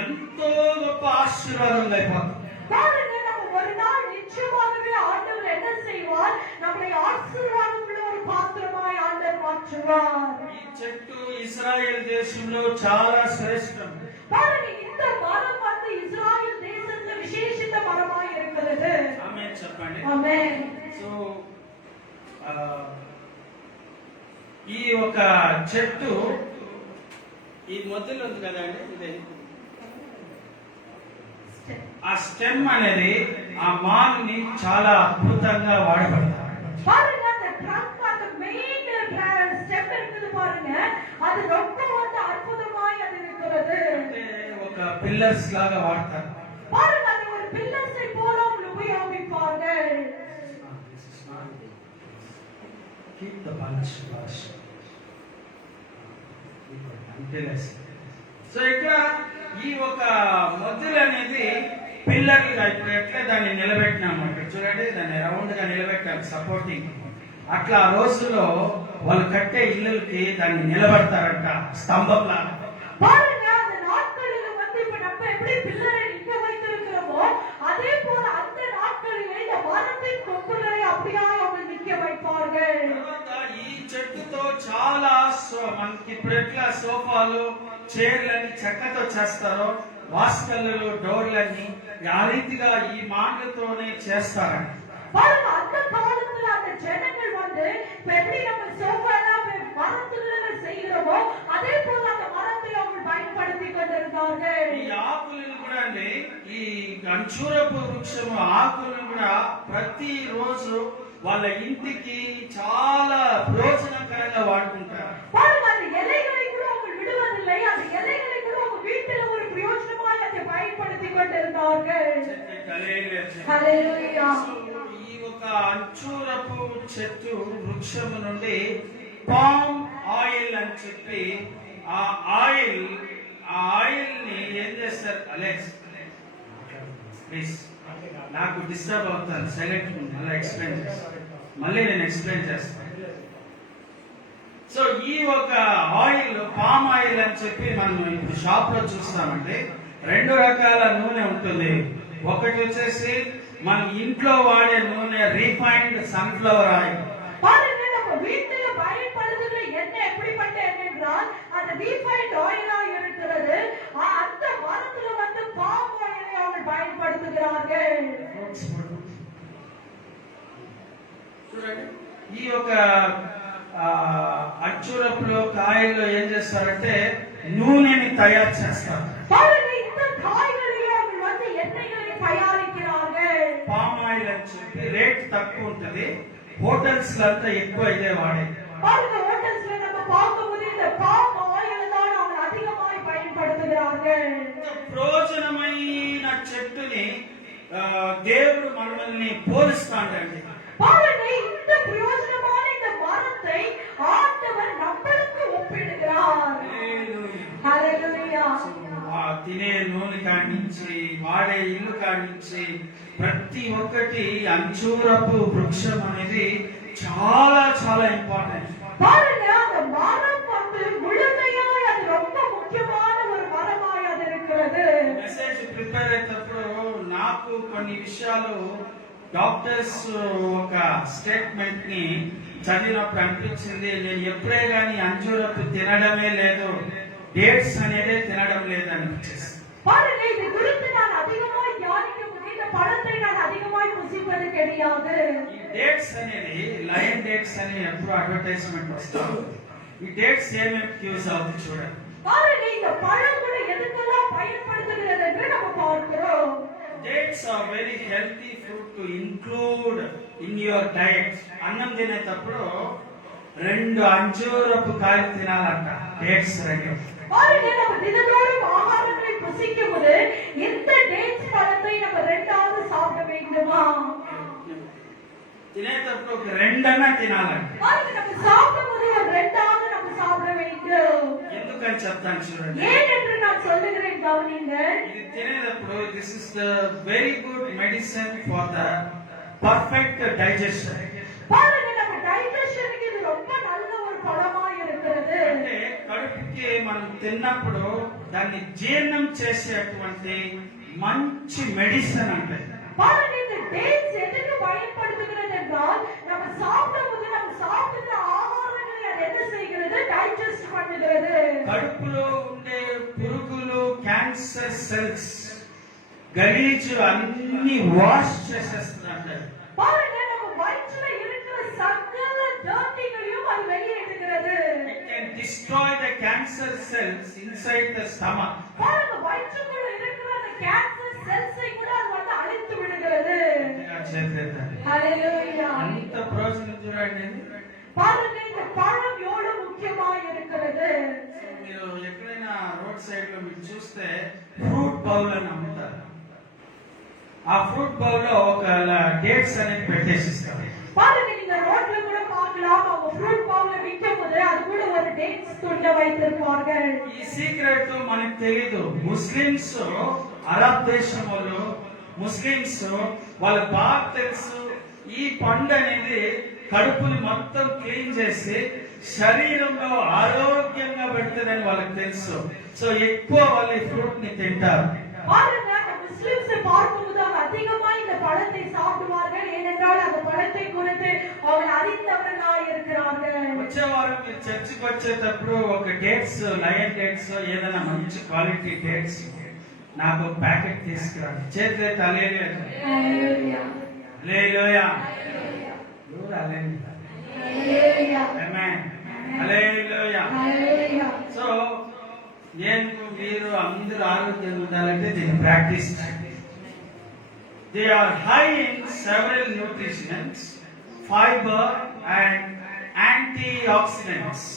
ఎంతో గొప్ప ఆశీర్వాదం అయిపోతారు. பாருங்க, நம்ம ஒரு நாள் நிச்சயமாகவே ஆண்டவர் என்ன செய்வார்? நம்மை ஆசீர்வாதம் உள்ள ஒரு பாத்திரமாய் ஆண்டவர் மாற்றுவார். ఈ చెట్టు ఇశ్రాయేల్ దేశంలో చాలా శ్రేష్టం. பாருங்க, இந்த மரம் வந்து இஸ்ராயேல் தேசத்துல விசேஷித்த மரமாய் இருக்கிறது. ఆమేన్ చెప్పండి. ஆமென். సో ఈ ఒక చెట్టు ఈ మొదలు ఉంది కదండి, ఇది ఆ స్టెమ్ అనేది ఆ మాన్ని చాలా అద్భుతంగా వాడబడతారు. பாருங்க, அந்த ட்ரங்க், அந்த மெயின் ஸ்டெப் இருக்குது பாருங்க, அது ரொம்ப வந்து அற்புதமாய் அது இருக்கிறது. అంటే ఒక పిల్లర్స్ లాగా వాడతారు. பாருங்க, அது ஒரு பில்லர்ஸை போல அவங்க உபயோகிப்பார்கள். Keep the bunch wash. So ఇక్కడ ఈ ఒక మొదలు అనేది పిల్లర్లుగా ఇప్పుడు ఎట్లా దాన్ని నిలబెట్టినాము, ఇక్కడ చూడండి, దాన్ని రౌండ్ గా నిలబెట్టాము సపోర్టింగ్. అట్లా ఆ రోజుల్లో వాళ్ళు కట్టే ఇళ్ళకి దాన్ని నిలబెడతారంట స్తంభంలా. பாருங்க, அந்த நாட்களில வந்து இப்ப நம்ம எப்படி பில்லரை நிக்க வைத்திருக்கிறோமோ அதே போல அந்த நாட்களிலே இந்த மரத்தின் கொப்புகளை அப்படியே அவங்க நிக்க வைப்பார்கள். తర్వాత ఈ చెట్టుతో చాలా మనకి ఇప్పుడు ఎట్లా సోఫాలు, చైర్లని చెక్కతో చేస్తారో, వాస్కల్లు, డోర్లన్నీ ఆ రీతిగా ఈ మాటలతోనే చేస్తారంట. பாருங்க, அந்த காலத்துல அந்த ஜனங்கள் வந்து இப்ப எப்படி நம்ம சோஃபா எல்லாம் மரத்துல செய்கிறோமோ அதே போல அந்த மரத்தை அவங்க பயன்படுத்தி கொண்டிருந்தார்கள். ఈ ఆకులను కూడా అండి, ఈ అంచూరపు వృక్షము ఆకులను కూడా ప్రతి రోజు వాళ్ళ ఇంటికి చాలా ప్రయోజనకరంగా వాడుకుంటారు. హల్లెలూయా. ఈ ఒక అంచూరపు చెట్టు వృక్షము నుండి పామ్ ఆయిల్ అని చెప్పి ఆ ఆయిల్ ని ఏం చేస్తారు? అలెక్స్ ప్లీజ్, నాకు డిస్టర్బ్ అవుతాను, సైలెంట్ అలా ఎక్స్ప్లెయిన్ చేస్తాను, మళ్ళీ నేను ఎక్స్ప్లెయిన్ చేస్తాను. సో ఈ ఒక ఆయిల్ పామ్ ఆయిల్ అని చెప్పి మనం ఇప్పుడు షాప్ లో చూస్తామంటే 2 రకాల నూనె ఉంటుంది. ఒకటి వచ్చేసి మనం ఇంట్లో Wade Nuno refined sunflower oil. பாருங்க, நம்ம வீட்டில பயன்படுத்துகிற எண்ணெய் எப்படிப்பட்ட எண்ணெய் என்றால் அது ரிஃபைன்ட் ஆயிலா இருக்கிறது. அந்த மரத்துல வந்து பாம் ஆயிலை அவர்கள் பயன்படுத்துகிறார்கள். చూడండి, ఈ యొక్క అచ్చురపులో కాయల్లో ఏం చేస్తారంటే నూనెని తయారు చేస్తారు. பாருங்க, இந்த காய்கறியை அவர்கள் வந்து எண்ணெய்களை தயாரிக்கிறார்கள். పామ్ ఆయిల్ అని చెప్పి రేట్ తక్కువ ఉంటది, హోటల్స్ లో అంతా ఎక్కువ ఇదే వాడే. பாருங்க, ஹோட்டல்ஸ்ல நம்ம பார்க்கும்போது இந்த பாம் ஆயில் தான் அவங்க அதிகமாக பயன்படுத்துகிறார்கள். ప్రయోజనమైన చెట్టుని దేవుడు మనల్ని పోలుస్తాడండి. பாருங்க, இந்த பிரயோஜனமான இந்த மரத்தை ஆண்டவர் நம்மளுக்கு ஒப்பிடுகிறார். హల్లెలూయా. తినే నూనె కాడి నుంచి వాడే ఇల్లు కాడి నుంచి ప్రతి ఒక్కటి అంచూరపు వృక్షం అనేది చాలా చాలా ఇంపార్టెంట్. பாருங்க, அந்த மரம் வந்து முழுமையாய் அது ரொம்ப முக்கியமான ஒரு மரமாய் அது இருக்கிறது. మెసేజ్ ప్రిపేర్ అయ్యేటప్పుడు నాకు కొన్ని విషయాలు డాక్టర్స్ ఒక స్టేట్మెంట్ ని చదివినప్పుడు అనిపించింది, నేను ఎప్పుడే గానీ అంజూరపు తినడమే లేదు, డేట్స్ అనేది తినడం లేదు అనిపించేసి. பாருங்க, இது குறித்து நான் அதிகமாய் தியானிக்கும் போது இந்த பழத்தை நான் அதிகமாய் புசிப்பது கிடையாது. ఈ డేట్స్ అనేది లయన్ డేట్స్ అని ఎప్పుడు అడ్వర్టైజ్మెంట్ వస్తుంది. ఈ డేట్స్ ఏమేమి యూజ్ అవుతుంది చూడండి. பாருங்க, இந்த பழம் கூட எதுக்கெல்லாம் பயன்படுத்துகிறது என்று நம்ம பார்க்கிறோம். Dates are very healthy fruit to include in your diet. అన్నం తినేటప్పుడు 2 అంజూరపు కాయలు తినాలంట. డేట్స్ 2. பாருங்க, நம்ம தினந்தோறும் ஆகாரங்களை புசிக்கும் போது இந்த டேட்ஸ் பழத்தை நம்ம 2ஆவது சாப்பிட வேண்டுமா? తినేటప్పుడు ఒక 2 అన్నా తినాలంట. பாருங்க, நம்ம சாப்பிடும் போது ஒரு 2ஆவது நம்ம சாப்பிட வேண்டும். ఎందుకని చెప్తాను చూడండి. ஏன் என்று நான் சொல்லுகிறேன், கவனியுங்கள். ఇది తినేటప్పుడు this is the very good medicine for the perfect digestion. பாருங்க, நம்ம டைஜஷனுக்கு இது ரொம்ப நல்ல ஒரு பழமா இருக்கிறது. అంటే కడుపుకి మనం తిన్నప్పుడు దాన్ని జీర్ణం చేసేటువంటి మంచి మెడిసిన్ అంటే. பாருங்க, இந்த டேட்ஸ் எதுக்கு பயன்படுத்துகிறது என்றால் நம்ம சாப்பிடும்போது நம்ம சாப்பிடுற ஆகாரங்களை அது என்ன செய்கிறது? டைஜஸ்ட் பண்ணுகிறது. కడుపులో ఉండే పురుగులు, క్యాన్సర్ సెల్స్, గలీజు అన్ని వాష్ చేసేస్తుందంట. பாருங்க, நம்ம வயிற்றுல இருக்கிற சகல டர்ட்டிகளையும் அது வெளியேற்றுகிறது. It can destroy the cancer cells inside the stomach. பாருங்க, வயிற்றுக்குள்ள இருக்கிற அந்த கேன்சர் செல்ஸை கூட அது வந்து அழித்து விடுகிறது. ஹalleluya. అంత ప్రయోజనం చూడండి. பாருங்க, இந்த பழம் எவ்வளவு முக்கியமா இருக்கிறது. మీరు ఎక్కడైనా రోడ్ సైడ్ లో మీరు చూస్తే ఫ్రూట్ బౌల్ అని అమ్ముతారు. ఆ ఫ్రూట్ బౌల్ లో ఒక డేట్స్ అనేది పెట్టేసి ఇస్తారు. பாருங்க, நீங்க ரோட்ல கூட பார்க்கலாம், அவங்க ஃப்ரூட் பவுல்ல விக்கும்போது அது கூட ஒரு டேட்ஸ் துண்டை வைத்திருப்பார்கள். ఈ సీక్రెట్ మనకు తెలీదు. ముస్లిమ్స్, అరబ్ దేశం వాళ్ళు ముస్లిమ్స్ వాళ్ళకి బాగా తెలుసు ఈ పండు అనేది కడుపుని మొత్తం క్లీన్ చేసి శరీరంలో ఆరోగ్యంగా పెడుతుందని వాళ్ళకి తెలుసు. సో ఎక్కువ వాళ్ళు ఈ ఫ్రూట్ ని తింటారు. பாருங்க, அந்த முஸ்லிம்ஸை பார்க்கும்போது அவங்க அதிகமா இந்த பழத்தை சாப்பிடுவார்கள். ஏனென்றால் அந்த பழத்தை குறித்து அவங்க அறிந்தவர்களாய் இருக்கிறார்கள். వచ్చే వారం మీరు చర్చికి వచ్చేటప్పుడు ఒక డేట్స్, లయన్ డేట్స్, ఏదైనా మంచి క్వాలిటీ డేట్స్ నాకు ఒక ప్యాకెట్ తీసుకురండి. చేతులే హల్లెలూయా. హల్లెలూయా. హల్లెలూయా. ఆమేన్. హల్లెలూయా. సో నేను మీరు అందరూ ఆరోగ్యంగా ఉండాలంటే దీన్ని ప్రాక్టీస్ చేయండి. They are high in several nutritions, fibre and antioxidants.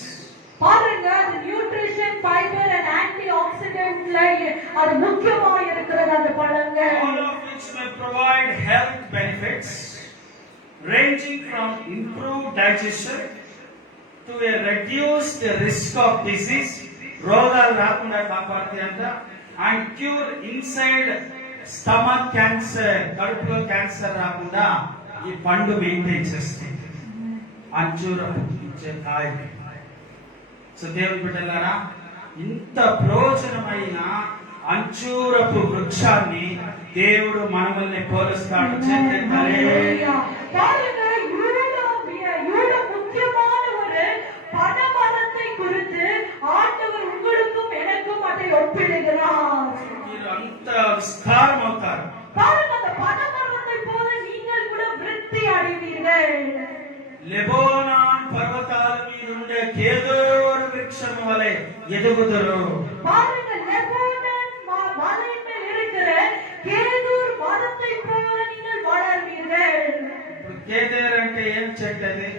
பாருங்க, அது நியூட்ரிஷன், ஃபைபர் அண்ட் ஆன்டி ஆக்சிடென்ட்ல அது முக்கியமா இருக்கிறது அந்த பழங்கள். All of which may provide health benefits ranging from improved digestion to a reduced risk of disease, రోగాలు రాకుండా కాపాడుతాయంట, and cure inside stomach cancer, కడుపులో క్యాన్సర్ రాకుండా ఈ పండు మెయింటైన్ చేస్తుంది. అంజూరపు ఇచ్చే కాయ. సో దేవుని బిడ్డలారా, ఇంత ప్రయోజనమైన అంజూరపు వృక్షాన్ని దేవుడు మనల్ని పోలుస్తాడు. Hallelujah. பாருங்க, யூத முக்கியமான ஒரு பனைமரத்தை குறித்து ஆண்டவர் உங்களுக்கும் எனக்கும் அதை ஒப்பிடுகிறார். మీరు అంత విస్తారం అవుతారు. பாருங்க, அந்த பனைமரத்தை போல நீங்கள் கூட விருத்தி அடைவீர்கள். లెబోనాన్ పర్వతాల మీద ఉండే కేదోరు వృక్షం వలె ఎదుగుదురు. பாருங்க, லெபோனான் மலையின் மேல் இருக்கிற கேதூர் மரத்தை போல நீங்கள் வளர்வீர்கள். ఇప్పుడు కేదేర్ అంటే ఏం చెట్టు అది?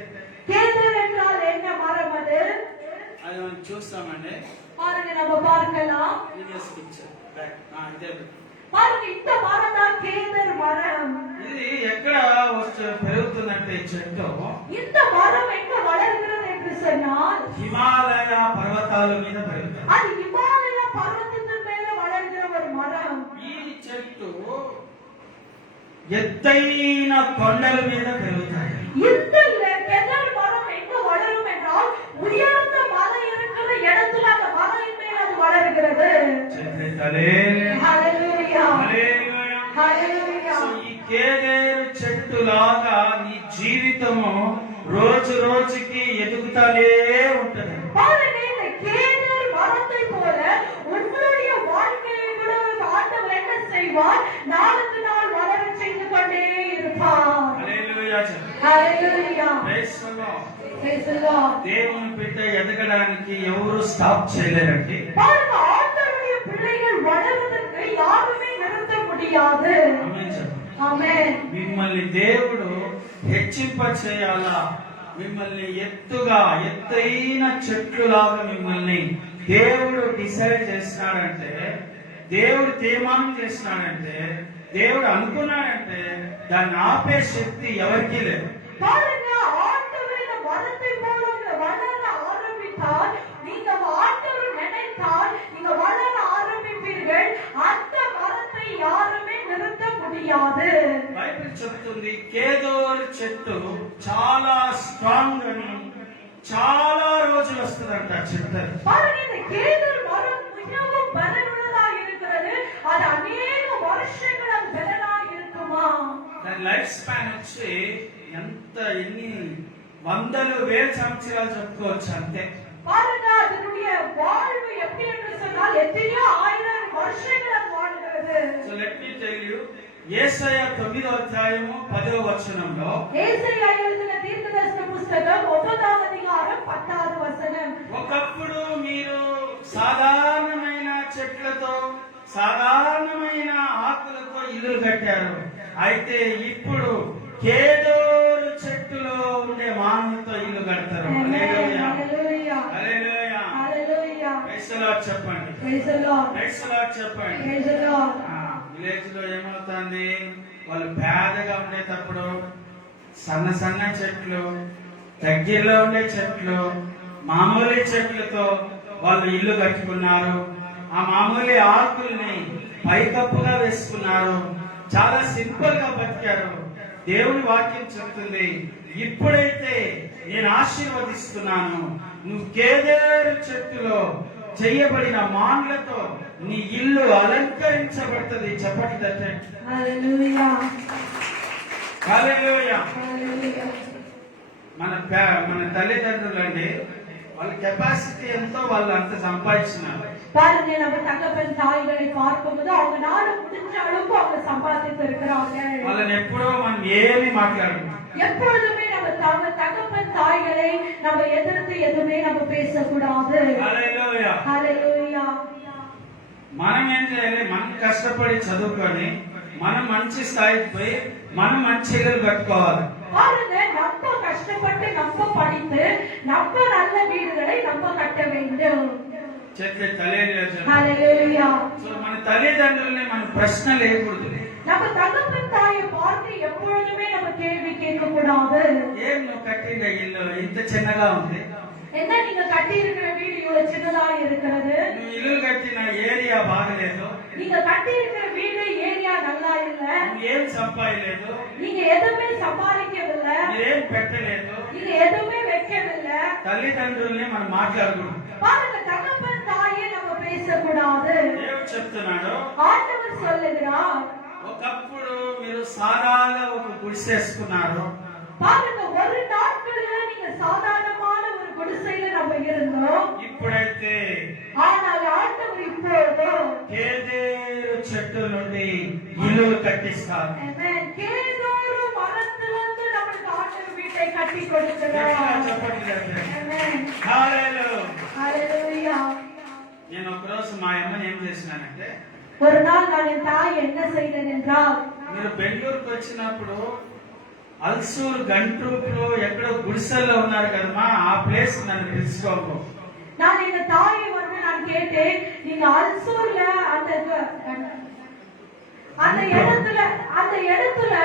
கேதூர் என்றால் என்ன மரம் அது? అది మనం చూస్తామండి. பாருங்க, நம்ம பார்க்கலாம். Previous picture back. ఇదే பாருங்க, இந்த மரம் தான் கேதர் மரம். ఇది ఎక్కడ పెరుగుతుందంటే ఈ చెట్టు இந்த மரம் எங்க வளர்கிறது என்று சொன்னால் హిమాలయ పర్వతాల మీద పెరుగుతుంది. அது இமாலய பர்வதத்தின் மேல வளர்கிற ஒரு மரம். ఈ చెట్టు ఎత్తైన కొండల మీద పెరుగుతాయి. இந்த கேதர் மரம் எங்க வளரும் என்றால் உயர்ந்த மலை இருக்கிற இடத்துல அந்த மலையின் மேல் அது வளர்கிறது. హల్లెలూయా, హల్లెలూయా. హల్లెలూయా. సో ఈ కేదేరు చెట్టు లాగా నీ జీవితము రోజు రోజుకి ఎదుగుతానే ఉంటది. பாருங்க, இந்த கேதர் மரத்தை போல உங்களுடைய வாழ்க்கையை கூட ஆண்டவர் என்ன செய்வார்? நாளுக்கு நாள் வளர செய்து கொண்டே இருப்பார். Hallelujah. Hallelujah. Praise the Lord. Praise the Lord. దేవుని బిడ్డ ఎదగడానికి ఎవరు స్టాప్ చేయలేరండి. பாருங்க, ஆண்டவருடைய பிள்ளைகள் வளர்வதற்கு யாருமே நிறுத்த முடியாது. ఆమేన్ చెప్పండి. ஆமென். మిమ్మల్ని దేవుడు హెచ్చింప చేయాలా, మిమ్మల్ని ఎత్తుగా ఎత్తైన చెట్లులాగా మిమ్మల్ని దేవుడు డిసైడ్ చేస్తున్నాడంటే, దేవుడు తీర్మానం చేస్తున్నాడంటే, దేవుడు అనుకున్నాడంటే దాన్ని ఆపే శక్తి ఎవరికీ లేదు. பாருங்க, ஆண்டவர் இந்த மரத்தை போல வளர ஆரம்பித்தால், நீங்க ஆண்டவர் நினைத்தால் நீங்க வளர ஆரம்பிப்பீர்கள். அந்த மரத்தை யாருமே நிறுத்த முடியாது. బైబిల్ చెప్తుంది కేదోరు చెట్టు చాలా స్ట్రాంగ్ అని, చాలా రోజులు వస్తుందంట చెట్టు. பாருங்க, இந்த கேதர் மரம் மிகவும் பலனுள்ளதா இருக்கிறது. அது அநேக வருஷங்கள் அது பலனா இருக்குமா? దాని లైఫ్ స్పాన్ వచ్చి ఎన్ని వందలు వేల సంవత్సరాలు చెప్పుకోవచ్చు అంతే. பாருங்க, அதனுடைய வாழ்வு எப்படி என்று சொன்னால் எத்தனையோ ஆயிரம் வருஷங்கள் அது வாழ்கிறது. So let me tell you, యేసయ్య 9వ అధ్యాయము 10వ వచనంలో ஏசாயா எழுதின தீர்க்கதரிசன புத்தகம் 9వ அதிகாரம் 10వ వచనం. ఒకప్పుడు మీరు సాధారణమైన చెట్లతో సాధారణమైన ఆకులతో ఇల్లు కట్టారు. అయితే ఇప్పుడు కేదోరు చెట్టులో ఉండే మానవులతో ఇల్లు కడతారు. Hallelujah, hallelujah, hallelujah. Hallelujah. Praise the Lord చెప్పండి. Praise the Lord, praise the Lord చెప్పండి. Praise the Lord. విలేజ్ లో ఏమవుతుంది, వాళ్ళు పేదగా ఉండేటప్పుడు సన్న సన్న చెట్లు, దగ్గరలో ఉండే చెట్లు, మామూలు చెట్లతో వాళ్ళు ఇల్లు కట్టుకున్నారు. ఆ మామూలు ఆకుల్ని పైకప్పుగా వేసుకున్నారు. చాలా సింపుల్ గా బతికారు. దేవుని వాక్యం చెప్తుంది, ఇప్పుడైతే నేను ఆశీర్వదిస్తున్నాను, నువ్వు కేదేరు చెట్టులో చేయబడిన మాన్లతో నీ ఇల్లు అలంకరించబడుతుంది. చెప్పండి తట్టే. హల్లెలూయా, హల్లెలూయా. హల్లెలూయా. మన తల్లిదండ్రులు అండి, వాళ్ళ కెపాసిటీ ఎంతో వాళ్ళు అంత సంపాదించినారు. பாருங்க, நம்ம தகப்பன் தாய்களை பார்க்கும்போது அவங்க நாடு முடிஞ்ச அளவுக்கு அவங்க சம்பாதித்து இருக்கிறாங்க. వాళ్ళని ఎప్పుడో మనం ఏమీ మాట్లాడము. எப்பொழுதுமே நம்ம தகப்பன் தாய்களை நம்ம எதிர்த்து எதுவுமே நம்ம பேசக்கூடாது. హల్లెలూయా. హల్లెలూయా. మనం ఏం చేయాలి, మనం కష్టపడి చదువుకొని మనం మంచి స్థాయికి పోయి మనం మంచి ఇల్లు కట్టుకోవాలి. பாருங்க, நம்ம கஷ்டப்பட்டு நம்ம படித்து நம்ம நல்ல வீடுகளை நம்ம கட்ட வேண்டும். చెట్లే తల్లి. హల్లెలూయా. సో మన తల్లిదండ్రుల్ని మనం ప్రశ్న లేకూడదు. நம்ம தகப்பன் தாயை பார்த்து எப்பொழுதுமே நம்ம கேள்வி கேட்க கூடாது. ఏం నువ్వు కట్టిన ఇల్లు ఇంత చిన్నగా ఉంది, என்ன நீங்க கட்டி இருக்கிற வீடு இவ்வளவு சின்னதா இருக்கிறது, నువ్వు ఇల్లు కట్టిన ఏరియా బాగలేదు, நீங்க கட்டி இருக்கிற வீடு ஏரியா நல்லா இல்ல, నువ్వు ఏం సంపాదలేదు, நீங்க எதுவுமே சம்பாதிக்கவில்லை, మీరేం పెట్టలేదు. நீங்க எதுவுமே வைக்கவில்லை. తల్లిదండ్రుల్ని మనం మాట్లాడకూడదు. பாருங்க, தகப்பன் தாயை நம்ம பேசக்கூடாது. దేవుడు చెప్తున్నాడు, ஆண்டவர் சொல்லுகிறார், ఒకప్పుడు మీరు సాదాగా ఒక గుడిసేసుకున్నారు, பாருங்க, ஒரு நாட்களில நீங்க சாதாரணமான ஒரு குடிசையில நம்ம இருந்தோம். ఇప్పుడైతే ஆனால் ஆண்டவர் இப்பொழுது కేదేరు చెట్టు నుండి ఇల్లులు కట్టిస్తారు. Amen. கேதோரு மரத்திலிருந்து நமக்கு ஆண்டவர் வீட்டை கட்டி గట్టిగా கொடுக்கிறார். చెప్పట్లేదు. Amen. హల్లెలూయా. Hallelujah. నేను ఒకరోజు మా అమ్మని ఏం చేసినానంటే, ஒரு நாள் நான் என் தாய் என்ன செய்தேன் என்றால், మీరు బెంగళూరుకు వచ్చినప్పుడు అల్సూరు గంట్రూపులో ఎక్కడో గుడిసెల్లో ఉన్నారు కదమ్మా, ఆ ప్లేస్ నన్ను పిలుచుకోకు. நான் எங்க தாயை வந்து நான் கேட்டேன், நீங்க அல்சூர்ல அந்த இடத்துல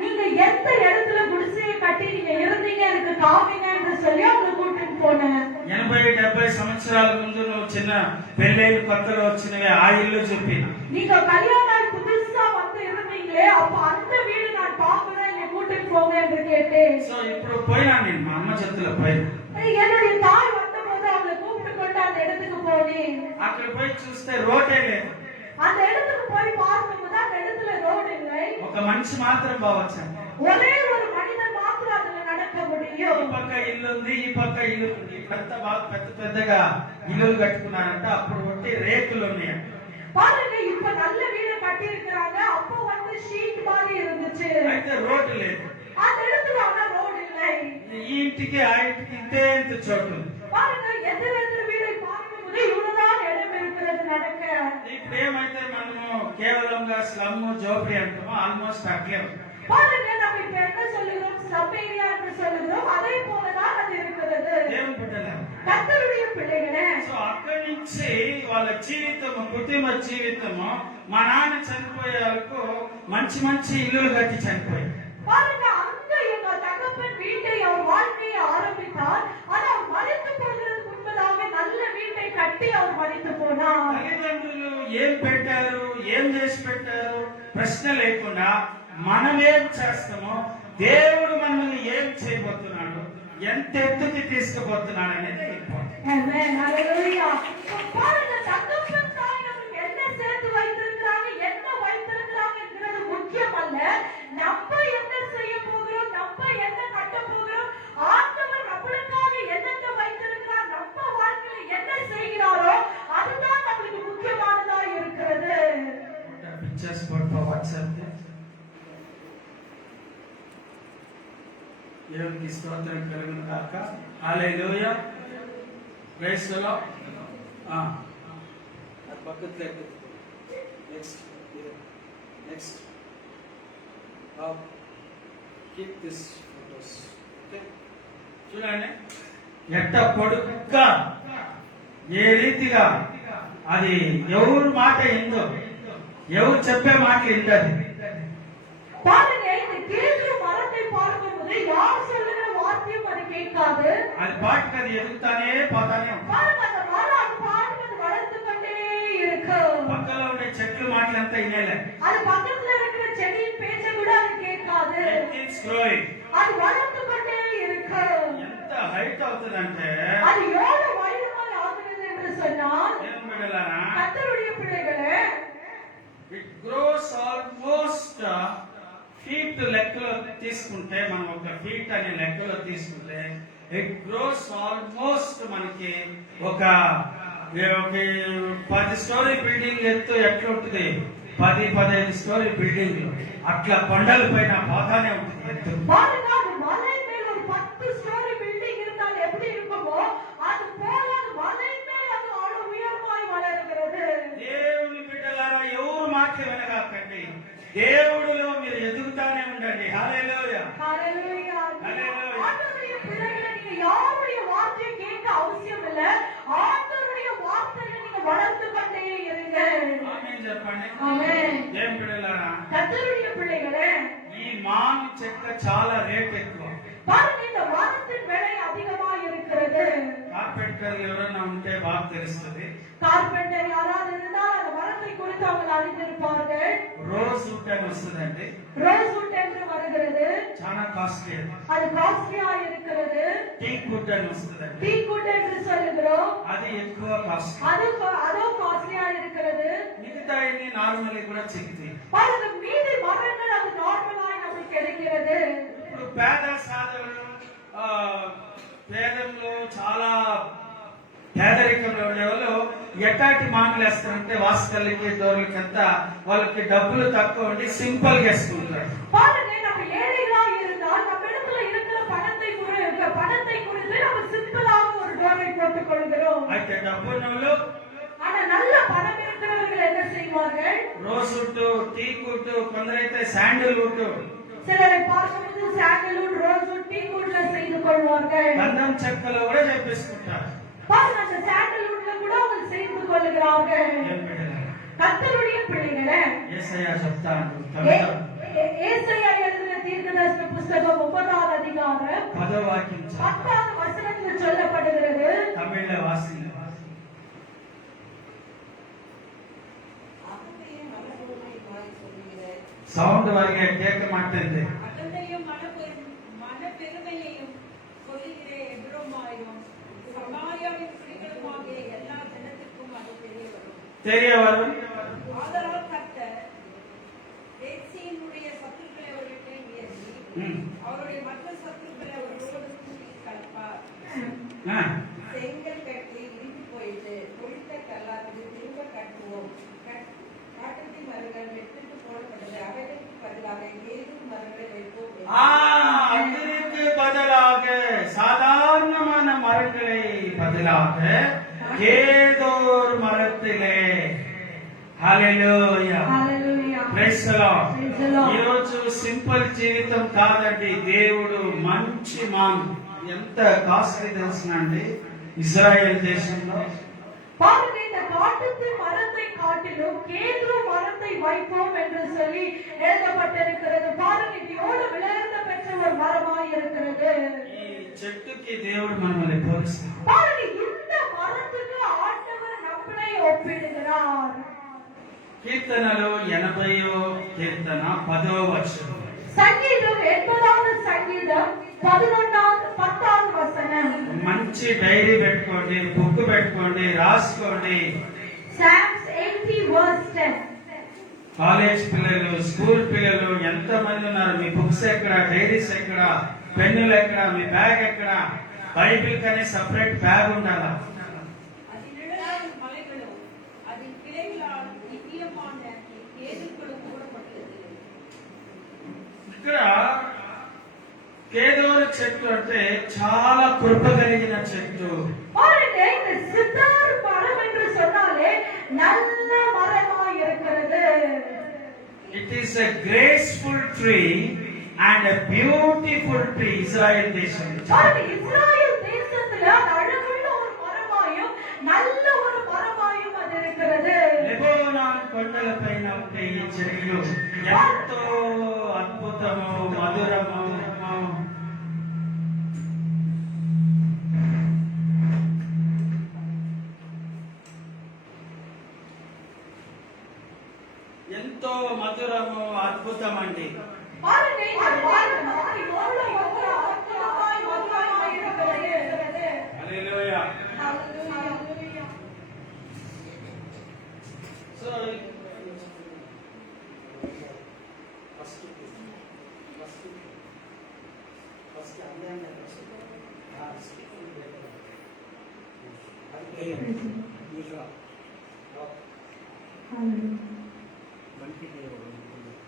நீங்க எந்த இடத்துல குடிசையை கட்டி நீங்க இருந்தீங்க எனக்கு காமிங்க என்று சொல்லி அவங்க கூட்டிட்டு போனேன். 80-70 సంవత్సరాల ముందు నువ్వు చిన్న పెళ్ళైన కొత్తలో వచ్చినవి ఆ ఇల్లు చూపిన. நீங்க கல்யாணம் புதுசா வந்து இருந்தீங்களே, அப்ப அந்த வீடு நான் பார்க்கணும், என்னை கூட்டிட்டு போங்க என்று கேட்டேன். సో ఇప్పుడు పోయినా నేను మా అమ్మ చేతిలో పోయినా. என்னுடைய தாய் வந்தபோது அவளை கூப்பிட்டு கொண்டு அந்த இடத்துக்கு போனேன். అక్కడ పోయి చూస్తే రోడ్డే లేదు, அந்த இடத்துக்கு போய் பார்க்கும்போது அந்த இடத்துல ரோடு இல்லை, ఒక మనిషి మాత్రం పోవచ్చు. ஒரே ஒரு மனிதன் மாத்திரம் அதுல நடக்க ఈ முடியும். పక్క ఇల్లు ఉంది, ఈ పక్క ఇల్లు ఉంది. పెద్దగా ఇల్లులు కట్టుకున్నారంట. అప్పుడు ఒట్టి రేకులు ఉన్నాయి. பாருங்க, இப்ப நல்ல வீடு கட்டி இருக்கிறாங்க, அப்போ வந்து ஷீட் மாதிரி இருந்துச்சு. అయితే రోడ్డు లేదు. அந்த இடத்துல ஆனா ரோடு இல்லை. ఈ ఇంటికి ఆ ఇంటికి ఇంతే ఇంత చోటు ఉంది. பாருங்க, எதிர் வீடை பார்க்கும்போது இவ்வளவுதான் இடம் இருக்கிறது நடக்க. ఇప్పుడు ఏమైతే మనము కేవలంగా స్లమ్ జోపడి అంటామో ఆల్మోస్ట్ అట్లే ఉంది. பாருங்க, நம்ம இப்ப என்ன சொல்லுகிறோம், ஸ்லம் ஏரியா என்று சொல்லுகிறோம், அதே போலதான் அது இருக்கிறது. దేవుని బిడ్డలారా, கர்த்தருடைய பிள்ளைகளே, సో అక్కడి నుంచి వాళ్ళ జీవితము, కుటుంబ జీవితము, మా నాన్న చనిపోయే వరకు మంచి మంచి ఇల్లులు కట్టి చనిపోయారు. பாருங்க, அங்க எங்க தகப்பன் வீட்டை அவர் வாழ்க்கையை ஆரம்பித்தார். ஆனா அவர் மறித்து போகிறதுக்கு முன்பதாக நல்ல வீட்டை கட்டி அவர் மறித்து போனார். తల్లిదండ్రులు ఏం పెట్టారు, ఏం చేసి పెట్టారు ప్రశ్న లేకుండా మనం ఏం చేస్తామో, దేవుడు మనల్ని ఏం చేయబోతున్నాడు, ఎంత ఎత్తుకి తీసుకుపోతున్నాడు అనేది ఇంపార్టెంట్. Amen. Hallelujah. பாருங்க, தகப்பன் தாய் நமக்கு என்ன சேர்த்து வைத்திருக்கிறாங்க, என்ன வைத்திருக்கிறாங்கங்கிறது முக்கியம் அல்ல. நம்ம என்ன செய்ய போகிறோம், நம்ம என்ன கட்ட போகிறோம், ஆண்டவர் நம்மளுக்காக என்னென்ன வைத்திருக்கிறார், நம்ம வாழ்க்கையில என்ன செய்கிறாரோ அதுதான் நம்மளுக்கு முக்கியமானதா இருக்கிறது. Pictures for WhatsApp. దేవునికి స్తోత్రం కలుగును గాక. హల్లెలూయా. Praise the Lord. అది పక్కకు లేదు. Next keep this photos. Okay, చూడండి ఎట్ట పొడుగ్గా ఏ రీతిగా అది ఎవరు మాట ఎందో, ఎవరు చెప్పే మాట ఏంటది. பாருங்க, இந்த கேதுரு மரத்தை பார்க்கும்போது யார் சொல்லுகிற வார்த்தையும் அது கேட்காது. అది పాటికి అది ఎదుగుతానే పోతానే ఉంటుంది. பாருங்க, அந்த மரம் அது பாட்டுக்கு அது வளர்ந்து கொண்டே இருக்கும். పక్కలో ఉండే చెట్లు మాటలంతా వినేలే. அது பக்கத்துல இருக்கிற செடியின் பேச்சை கூட அது கேட்காது. It's growing. அது வளர்ந்து கொண்டே இருக்கும். ఎంత హైట్ అవుతుందంటే, அது எவ்வளவு வயதுமாய் ஆகிறது என்று சொன்னால், ఏం బిడ్డలారా, கர்த்தருடைய பிள்ளைகளே, ఇట్ గ్రోస్ ఆల్మోస్ట్ ఫీట్ లెక్కలో తీసుకుంటే, మనం ఒక ఫీట్ అనే లెక్కలో తీసుకుంటే ఇట్ గ్రోస్ ఆల్మోస్ట్ మనకి ఒక 10 స్టోరీ బిల్డింగ్ ఎత్తు ఎట్లా ఉంటుంది, 10-15 స్టోరీ బిల్డింగ్ అట్లా కొండల పైన పోతానే ఉంటుంది ఎత్తు. பாருங்க, அது மலை மேல் ஒரு 10 ஸ்டோரி பில்டிங் இருந்தால் எப்படி இருக்குமோ அது போல அது மலை மேல் அது அவ்வளவு உயரமாய் வளர்கிறது. దేవుని బిడ్డలారా, ఎవరు మాటలు వినగాకండి, దేవుడిలో మీరు ఎదుగుతానే ఉండండి. హల్లెలూయా. ஹalleluya. ஹalleluya. ஆண்டவருடைய பிள்ளைகளே, நீங்க யாருடைய வார்த்தையை கேட்க அவசியம் இல்ல, ஆண்டவருடைய வார்த்தையை நீங்க வளர்த்து கொண்டே இருங்க. ఆమేన్ చెప్పండి. ஆமென். ఏం బిడ్డలారా, கர்த்தருடைய பிள்ளைகளே, ఈ మాను చెక్క చాలా రేట్ ఎక్కువ. பாருங்க இந்த மரத்தின் விலை அதிகமா இருக்கிறது. కార్పెంటర్ ఎవరైనా ఉంటే బాగా తెలుస్తుంది. கார்பெண்டர் யாராவது இருந்தால் அந்த மரத்தை குறித்து அவங்க அறிந்திருப்பார்கள். రోజ్ వుడ్ అని వస్తుందండి. ரோஸ் வுட் என்று வருகிறது. చాలా కాస్ట్లీ. அது காஸ்ட்லியா இருக்கிறது. టేక్ వుడ్ అని వస్తుందండి. டீக் வுட் என்று சொல்லுகிறோம். అది ఎక్కువ కాస్ట్. அதுவும் காஸ்ட்லியா இருக்கிறது. మిగతా అన్ని నార్మల్లీ కూడా చిక్కుతాయి. பாருங்க மீதி மரங்கள் அது நார்மலாய் நமக்கு கிடைக்கிறது. ఇప్పుడు పేద సాధనలు పేదంలో చాలా పేదరికంలో ఉండేవాళ్ళు ఎట్లాంటి మాటలు వేస్తారంటే వాస్తవులకి దోర్లకంతా వాళ్ళకి డబ్బులు తక్కువ ఉండి సింపుల్ గా వేసుకుంటారు. பாருங்க நம்ம ஏழைகளா இருந்தால் நம்ம இடத்துல இருக்கிற பணத்தை குறித்து நம்ம சிம்பிளாக ஒரு டோரை போட்டுக் கொள்கிறோம். అయితే డబ్బున్నోళ్ళు ஆனா நல்ல பணம் இருக்கிறவர்கள் என்ன செய்வார்கள்? రోజ్ వుడ్, టీక్ వుడ్, కొందరైతే శాండిల్ వుడ్, சிலரை பார்க்கும்போது சாண்டல்வுட், ரோஸ்வுட், டீக் வுட்ல செய்து கொள்வார்கள். గంధం చెక్కలో కూడా చేపించుకుంటారు. பாருங்க அந்த சாண்டல்வுட்ல கூட அவங்க செய்து கொள்கிறார்கள். ఏం బిడ్డలారా? கர்த்தருடைய பிள்ளைகளே, యేసయ్య చెప్తాను ஏசாயா எழுதின தீர்க்கதரிசன புத்தகம் 9வது அதிகாரம் 10వ వాక్యం 10வது வசனத்தில் சொல்லப்படுகிறது. తమిళ వాసి அகந்தையும் மனப்பொருளையுமாய் சொல்லுகிற சவுண்ட் வரைக்கும் கேட்க மாட்டேங்குது. அகந்தையும் மனப்பெருமையையும் சொல்லுகிற எபிரோமாயும் சமாரியாவின் குடிகளுமாகிய எல்லா ஜனத்திற்கும் அது தெரிய வரும். ஆதலால் கர்த்தர் தேசியினுடைய சத்துருக்களை அவர்களுக்கு உயர்த்தி அவருடைய மற்ற சத்துருக்களை அவர்களோடு கூட்டி கலப்பார். செங்கல் கட்டி இடிந்து போயிட்டு பொழித்த கல்லானது திரும்ப கட்டுவோம். காட்டுத்தி மரங்கள் வெட்டுக்கு போடப்பட்டது. அவைகளுக்கு பதிலாக ஏதும் மரங்களை வைப்போம். அதற்கு பதிலாக சாதாரணமான மரங்களை பதிலாக ஏதோர் மரத்திலே. Hallelujah. Hallelujah. Praise the Lord. Praise the Lord. ఈ రోజు సింపుల్ జీవితం కాదండి. దేవుడు మంచి మాన్ ఎంత కాస్ట్లీ తెలుసునండి ఇజ్రాయెల్ దేశంలో. பாருங்க இந்த காட்டுத்தி மரத்தை காட்டிலும் கேதுரு மரத்தை வைப்போம் என்று சொல்லி எழுதப்பட்டிருக்கிறது. பாருங்க இது எவ்வளவு விலையுயர்ந்த பெற்ற ஒரு மரமாய் இருக்கிறது. ఈ చెట్టుకి దేవుడు మనల్ని పోలుస్తాడు. பாருங்க இந்த மரத்துக்கு ஆண்டவர் நம்மளை ஒப்பிடுகிறார். కీర్తనలు 80వ కీర్తన 10వ వచనం. சங்கீதம் 80வது சங்கீதம் 10வது வசனம். మంచి డైరీ పెట్టుకోండి, బుక్ పెట్టుకోండి, రాసుకోండి. Psalms 80 verse 10. కాలేజ్ పిల్లలు, స్కూల్ పిల్లలు ఎంత మంది ఉన్నారు? మీ బుక్స్ ఎక్కడ, డైరీస్ ఎక్కడ, పెన్నులు ఎక్కడ, మీ బ్యాగ్ ఎక్కడ? బైబిల్ కనే సెపరేట్ బ్యాగ్ ఉండాలా? அதன் நிழலால் மலைகளும் அதன் கிளைகளால் நித்தியமான கேதுக்களும் மூடப்பட்டது. ఇక్కడ కేదోరు చెట్టు అంటే చాలా కృప కలిగిన చెట్టు. பாருங்க இந்த சித்தார் மரம் என்று சொன்னாலே நல்ல மரமாய் இருக்கிறது. It is a graceful tree and a beautiful tree. இஸ்ரவேல் தேசம். பாருங்க இஸ்ராயேல் தேசத்துல அழகுள்ள ஒரு மரமாயும் நல்ல ஒரு மரமாயும் அது இருக்கிறது. లెబోనాన్ కొండలపైన ఉండే ఈ చెట్లు ఎంతో అద్భుతము, మధురము. ఎంతో మధురము, అద్భుతమండి. பாருங்க இந்த மரம் எவ்வளவு அற்புதமாய் மதுரமாய் இருக்கிறது. హల్లెలూయా. ஹல்லேலூயா. So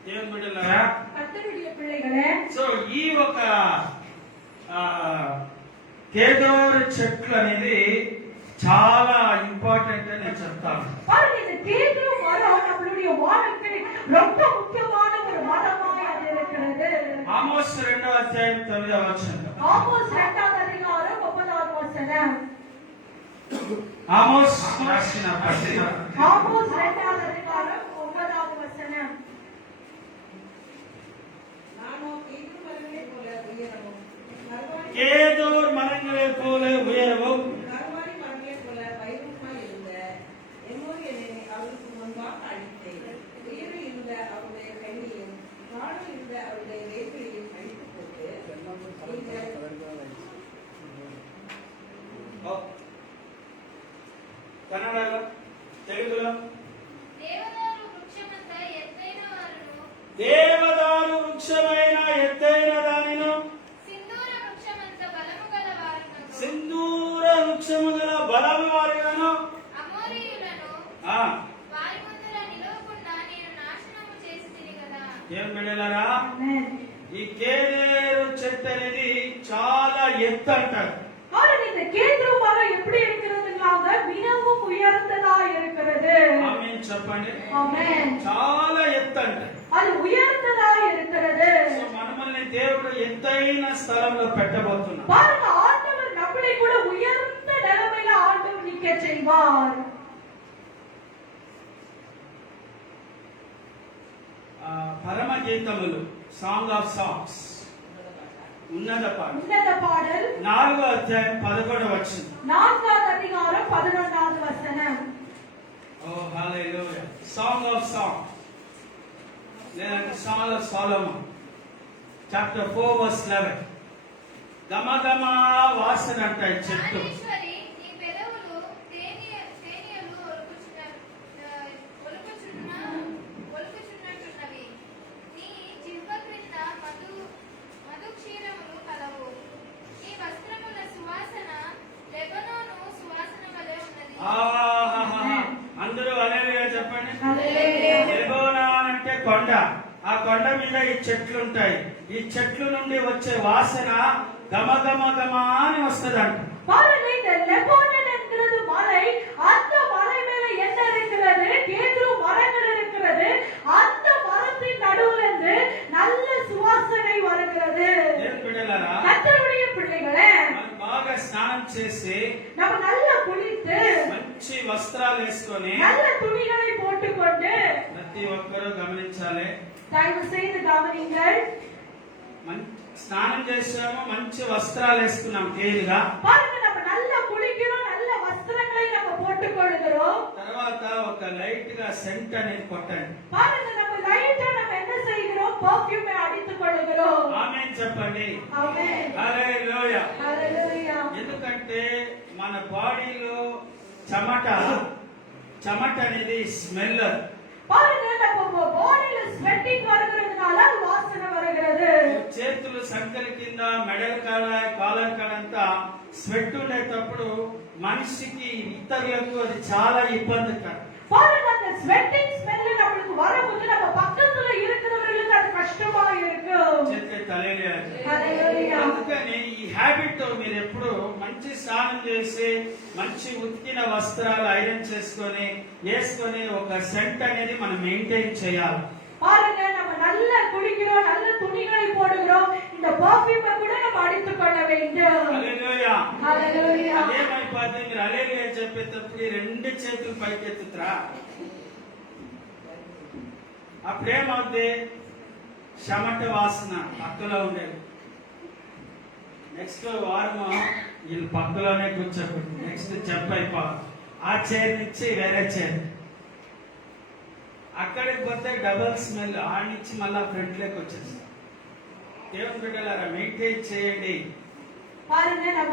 దేవుని బిడ్డలారా, கர்த்தருடைய பிள்ளைகளே, సో ఈ ఒక కేదోరు చెట్లు అనేది చాలా ఇంపార్టెంట్ అని నేను చెప్తాను. பாருங்க இந்த கேதுரு மரம் நம்மளுடைய வாழ்க்கை ரொம்ப முக்கியமான ஒரு மரமாய் அது இருக்கிறது. ఆమోస్ 2వ అధ్యాయం 9వ వచనం. ஆமோஸ் 2வது அதிகாரம் 9வது வசனம். ఆమోస్ రాసిన పత్రిక ஆமோஸ் 2வது அதிகாரம் 9வது வசனம். நானோ கேதுரு மரங்களை போல உயரவும் கர்வாலி கேதூர் மரங்களை போல உயரவும் கர்வாலி மரங்களை போல வைரமாய் இருந்த எமோரியனை அவருக்கு முன்பாக அழித்தேன். உயரில் இருந்த அவருடைய கண்ணியும் காடில் இருந்த அவருடைய வேர்களையும் அழித்து போட்டு కన్నడలో తెలుగులో దేవదారు వృక్షమంత ఎత్తైన వారును దేవదారు వృక్షమైన ఎత్తైన దానిను సింధూర వృక్షమంత బలము గల వారును సింధూర వృక్షము గల బలము వారిను అమోరీయులను ఆ వారి ముందర నిలవకుండా నేను నాశనము చేసితిని కదా. ఏం బిడ్డలారా, ஆமென். ఈ కేదేరు చెట్టు అనేది చాలా ఎత్తు అంటారు. ஆனால் இந்த கேதுரு மரம் எப்படி இருக்கிறதுங்களாங்க? மிகவும் உயர்ந்ததா இருக்கிறது. ఆమేన్ చెప్పండి. ஆமென். చాలా ఎత్తు అంటారు. அது உயர்ந்ததா இருக்கிறது. సో మనల్ని దేవుడు ఎత్తైన స్థలంలో పెట్టబోతున్నాడు. பாருங்க, ஆண்டவர் நம்மளை கூட உயர்ந்த நிலைமையில ஆண்டவர் நிக்க செய்வார். పరమగీతములు, సాంగ్ ఆఫ్ సాంగ్స్, ఉన్నత పాట, உன்னத பாடல் 4వ అధ్యాయం 11వ వచనం. 4வது அதிகாரம் 11வது வசனம். ఓ హల్లెలూయా. సాంగ్ ఆఫ్ సాంగ్స్ లేదంటే song of Solomon chapter 4 verse 11. గమగమ వాసన అంటాయి చెట్టు. జ్ఞానేశ్వరి, నీ పెదవులు తేనెలు ఒలుకుచున్నట్టున్నవి. నీ జిహ్వ క్రింద మధుక్షీరములు కలవు. నీ వస్త్రముల సువాసన లెబనోను సువాసన వలె ఉన్నది. ఆహాహా. అందరూ హల్లెలూయా చెప్పండి. హల్లెలూయా. లెబోనాన్ అంటే కొండ. ఆ కొండ మీద ఈ చెట్లు ఉంటాయి. ఈ చెట్లు నుండి వచ్చే వాసన గమగమ గమ అని వస్తదంట. பாருங்க, இந்த லெபோனன் என்கிறது மலை. அந்த மலை மேல என்ன இருக்கிறது? கேதுரு மரங்கள் இருக்கிறது. அந்த மரத்தின் நடுவுல இருந்து நல்ல சுவாசனை வருகிறது. ఏం బిడ్డలారా, கர்த்தருடைய பிள்ளைகளே, మనం బాగా స్నానం చేసి நம்ம நல்லா குளித்து మంచి వస్త్రాలు వేసుకొని நல்ல துணிகளை போட்டுக்கொண்டு, ప్రతి ఒక్కరూ గమనించాలి. தயவு செய்து கவனிங்கள். స్నానం చేసాము, మంచి వస్త్రాలు వేసుకున్నాం క్లీన్గా. பாருங்க, நம்ம நல்லா குளிக்கிறோம், நல்ல వస్త్రங்களை நம்ம போட்டுக்கொள்கிறோம். తర్వాత ఒక లైట్ గా సెంట్ అనేది కొట్టండి. பாருங்க, நம்ம லைட்டா நம்ம என்ன செய்கிறோம்? பர்ஃப்யூமை அடித்துக் கொள்கிறோம். ఆమేన్ చెప్పండి. ஆமென். హల్లెలూయా. హల్లెలూయా. ఎందుకంటే మన బాడీలో చెమట అనేది స్మెల్. பாருங்க, நம்ம பாடியில ஸ்வெட்டிங் வருகிறதுனால அது வாசனை வருகிறது. చేతులు సంకల కింద మెడల కాడ కాలర్ కాడ అంతా స్వెట్ ఉండేటప్పుడు మనిషికి ఇతరులకు అది చాలా ఇబ్బందికరం. பாருங்க, அந்த ஸ்வெட்டிங் ஸ்மெல் நமக்கு வரும்போது நம்ம பக்கத்துல இருக்கிறவங்களுக்கு அது கஷ்டமா இருக்கும். హల్లెలూయా. అందుకని ఈ హ్యాబిట్ మీరు ఎప్పుడు మంచి స్నానం చేసి మంచి ఉతికిన వస్త్రాలు ఐరన్ చేసుకొని వేసుకొని ఒక సెంట్ అనేది మనం మెయింటైన్ చేయాలి. பாருங்க, நம்ம நல்லா குளிக்கிறோம், நல்ல துணிகளை போடுகிறோம். இந்த பர்ஃப்யூமை கூட நம்ம அடித்துக் கொள்ள வேண்டும். హల్లెలూయా. హల్లెలూయా. అదేమైపోతే మీరు హల్లెలూయా చెప్పేటప్పుడు ఈ రెండు చేతులు పైకెత్తుతారా, అప్పుడేమవుతుంది? చెమట వాసన పక్కలో ఉండేది. నెక్స్ట్ వారము వీళ్ళు పక్కలోనే కూర్చోకూడదు. నెక్స్ట్ చెప్పైపోవాలి. ఆ చైర్ నుంచి వేరే చైర్, అక్కడికి పోతే డబల్ స్మెల్. ఆ నుంచి మళ్ళా ఫ్రంట్ లోకి వచ్చేస్తాం. దేవుని బిడ్డలారా, మెయింటైన్ చేయండి. பாருங்க, நம்ம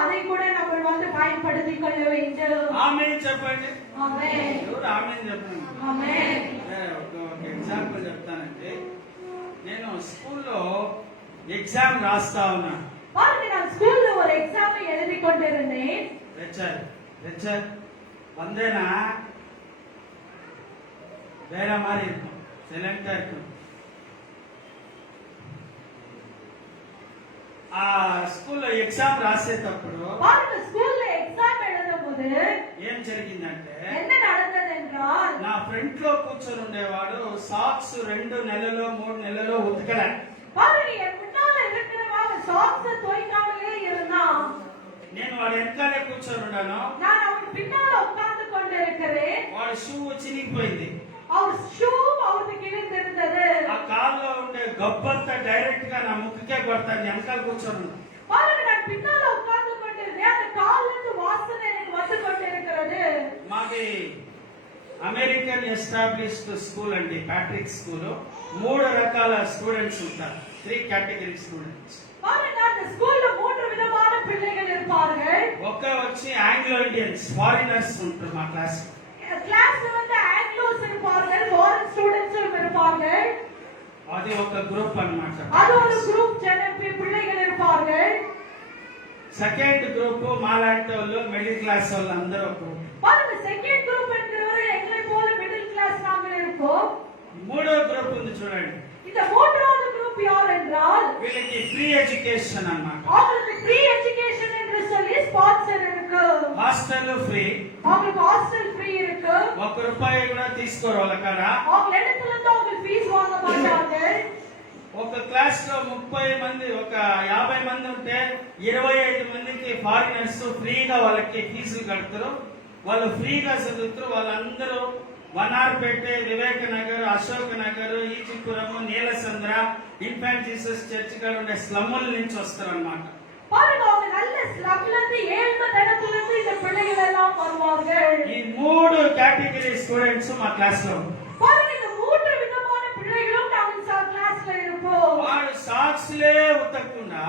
அதை கூட நம்ம பயன்படுத்திக் கொள்ள வேண்டும். ఆమేన్ చెప్పండి. ஆமென். ఎవరు ఆమేన్ చెప్పండి. ஆமென். ఒక ఎగ్జాంపుల్ చెప్తానండి. నేను స్కూల్లో ఎగ్జామ్ రాస్తా ఉన్నాను. பாருங்க, நான் ஸ்கூல்ல ஒரு எக்ஸாம் எழுதி கொண்டிருந்தேன். லெக்சர் வந்தேனா வேற மாதிரி இருக்கும், சைலண்டா இருக்கும். ఆ స్కూల్లో ఎగ్జామ్ రాసేటప్పుడు பாருங்க, ஸ்கூல்ல எக்ஸாம் எழுதும்போது ఏం జరిగిందంటే, என்ன நடந்தது என்றால், నా ఫ్రంట్ లో కూర్చొని ఉండేవాడు సాక్స్ 2 నెలలు 3 నెలలు ఉతకలే. பாருங்க, என் முன்னால இருக்கிறவங்க சாக்ஸ் தோய்க்காமலே இருந்தான். నేను వాడు వెనకాలే కూర్చొని ఉన్నాను. நான் அவன் பின்னால உட்கார்ந்து கொண்டிருக்கிறேன். వాడి షూ చినిగిపోయింది. அவர் ஷூ அவருக்கு கிழிந்திருந்தது. இருந்தது. ఆ కాల్లో ఉండే గొప్పంతా డైరెక్ట్ గా నా ముక్కుకే కొడతాను వెనకాల కూర్చొని பாருங்க, நான் பின்னால உட்கார்ந்து கொண்டிருந்தேன். அந்த கால்ல இருந்து வாசனை எனக்கு வந்து கொண்டிருக்கிறது. మాది అమెరికన్ ఎస్టాబ్లిష్డ్ స్కూల్ అండి, ప్యాట్రిక్ స్కూల్. 3 రకాల స్టూడెంట్స్ ఉంటారు, 3 కేటగిరీ స్టూడెంట్స్. பாருங்க, அந்த ஸ்கூல்ல 3 விதமான பிள்ளைகள் இருப்பார்கள். ఒక వచ్చి ఆంగ్లో ఇండియన్స్, ఫారినర్స్ ఉంటారు మా క్లాస్. கிளாஸ்ல வந்து ஆங்கிலோஸ் இருப்பார்கள், ஃபாரின் ஸ்டூடண்ட்ஸ் இருப்பார்கள். అది ఒక గ్రూప్ అన్నమాట. அது ஒரு குரூப் பிள்ளைகள் இருப்பார்கள். సెకండ్ గ్రూప్ మాలాంటి వాళ్ళు, మిడిల్ క్లాస్ వాళ్ళు అందరూ ఒక గ్రూప్. பாருங்க, செகண்ட் குரூப் என்கிறவர்கள் எங்களை போல மிடில் கிளாஸ் நாங்கள் இருப்போம். మూడో గ్రూప్ ఉంది చూడండి, இந்த மூன்றாவது குரூப் யார் என்றால் వీళ్ళకి ఫ్రీ ఎడ్యుకేషన్ అన్నమాట. அவங்களுக்கு ஃப்ரீ எஜுகேஷன் என்று சொல்லி ஸ்பான்சர் இருக்கு. హాస్టల్ ఫ్రీ, அவங்களுக்கு ஹாஸ்டல் ஃப்ரீ இருக்கு. ₹1 కూడా తీసుకోరు వాళ్ళ కాడ. அவங்க இடத்துல இருந்து அவங்க ஃபீஸ் வாங்க மாட்டாங்க. ఒక క్లాస్ లో 30 మంది, ఒక 50 మంది ఉంటే 25 మందికి ఫారినర్స్ ఫ్రీగా వాళ్ళకి ఫీజులు కడతారు. వాళ్ళు ఫ్రీగా చదువుతారు. వాళ్ళందరూ Vannarpet, Vivek Nagar, Ashok Nagar, Ejipura, Neelasandra, infant Jesus church కాడ ఉండే స్లమ్ముల నుంచి వస్తారు అన్నమాట. பாருங்க, அவங்க நல்ல ஸ்லம்ல இருந்து ஏழ்மை தனத்துல இருந்து இந்த பிள்ளைகள் எல்லாம் வருவார்கள். ఈ 3 కేటగిరీ స్టూడెంట్స్ మా క్లాస్ లో ఉన్నారు. பாருங்க, இந்த 3 விதமான பிள்ளைகளும் நாங்கள் கிளாஸ்ல இருப்போம். వాడు సాక్స్లే ఉతకకుండా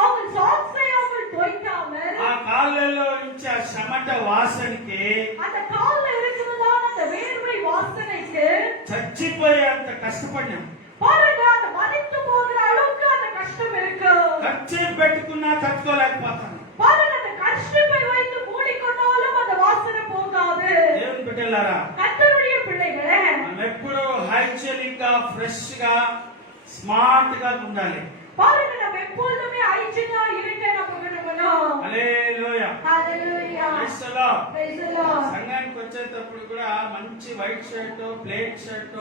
அவங்க சாக்ஸை அவங்க தோய்க்காமல் ఆ కాళ్ళలో నుంచి ఆ చెమట వాసనకి அந்த கால்ல இருக்கிறதான அந்த வேர்வை வாசனைக்கு చచ్చిపోయేంత కష్టపడినాం. பாருங்க, அந்த மறைத்து போகிற அளவுக்கு அந்த கஷ்டம் இருக்கு. ఖర్చు పెట్టుకున్నా తట్టుకోలేకపోతాను. பாருங்க, அந்த கஷ்டப்பை வைத்து மூடிக்கொண்டாலும் அந்த வாசனை போகாது. దేవుని బిడ్డలారా, கர்த்தருடைய பிள்ளைகளே, మనం ఎప్పుడూ హైజీనిక్ గా, ఫ్రెష్ గా, స్మార్ట్ గా ఉండాలి. பாருங்க, நம்ம எப்பொழுதுமே ஹைஜீனா இருக்க நம்ம விரும்பணும். హల్లెలూయా, ஹalleluya, praise the Lord. praise the Lord. సంఘానికి వచ్చేటప్పుడు కూడా మంచి వైట్ షర్ట్, ప్లేట్ షర్ట్,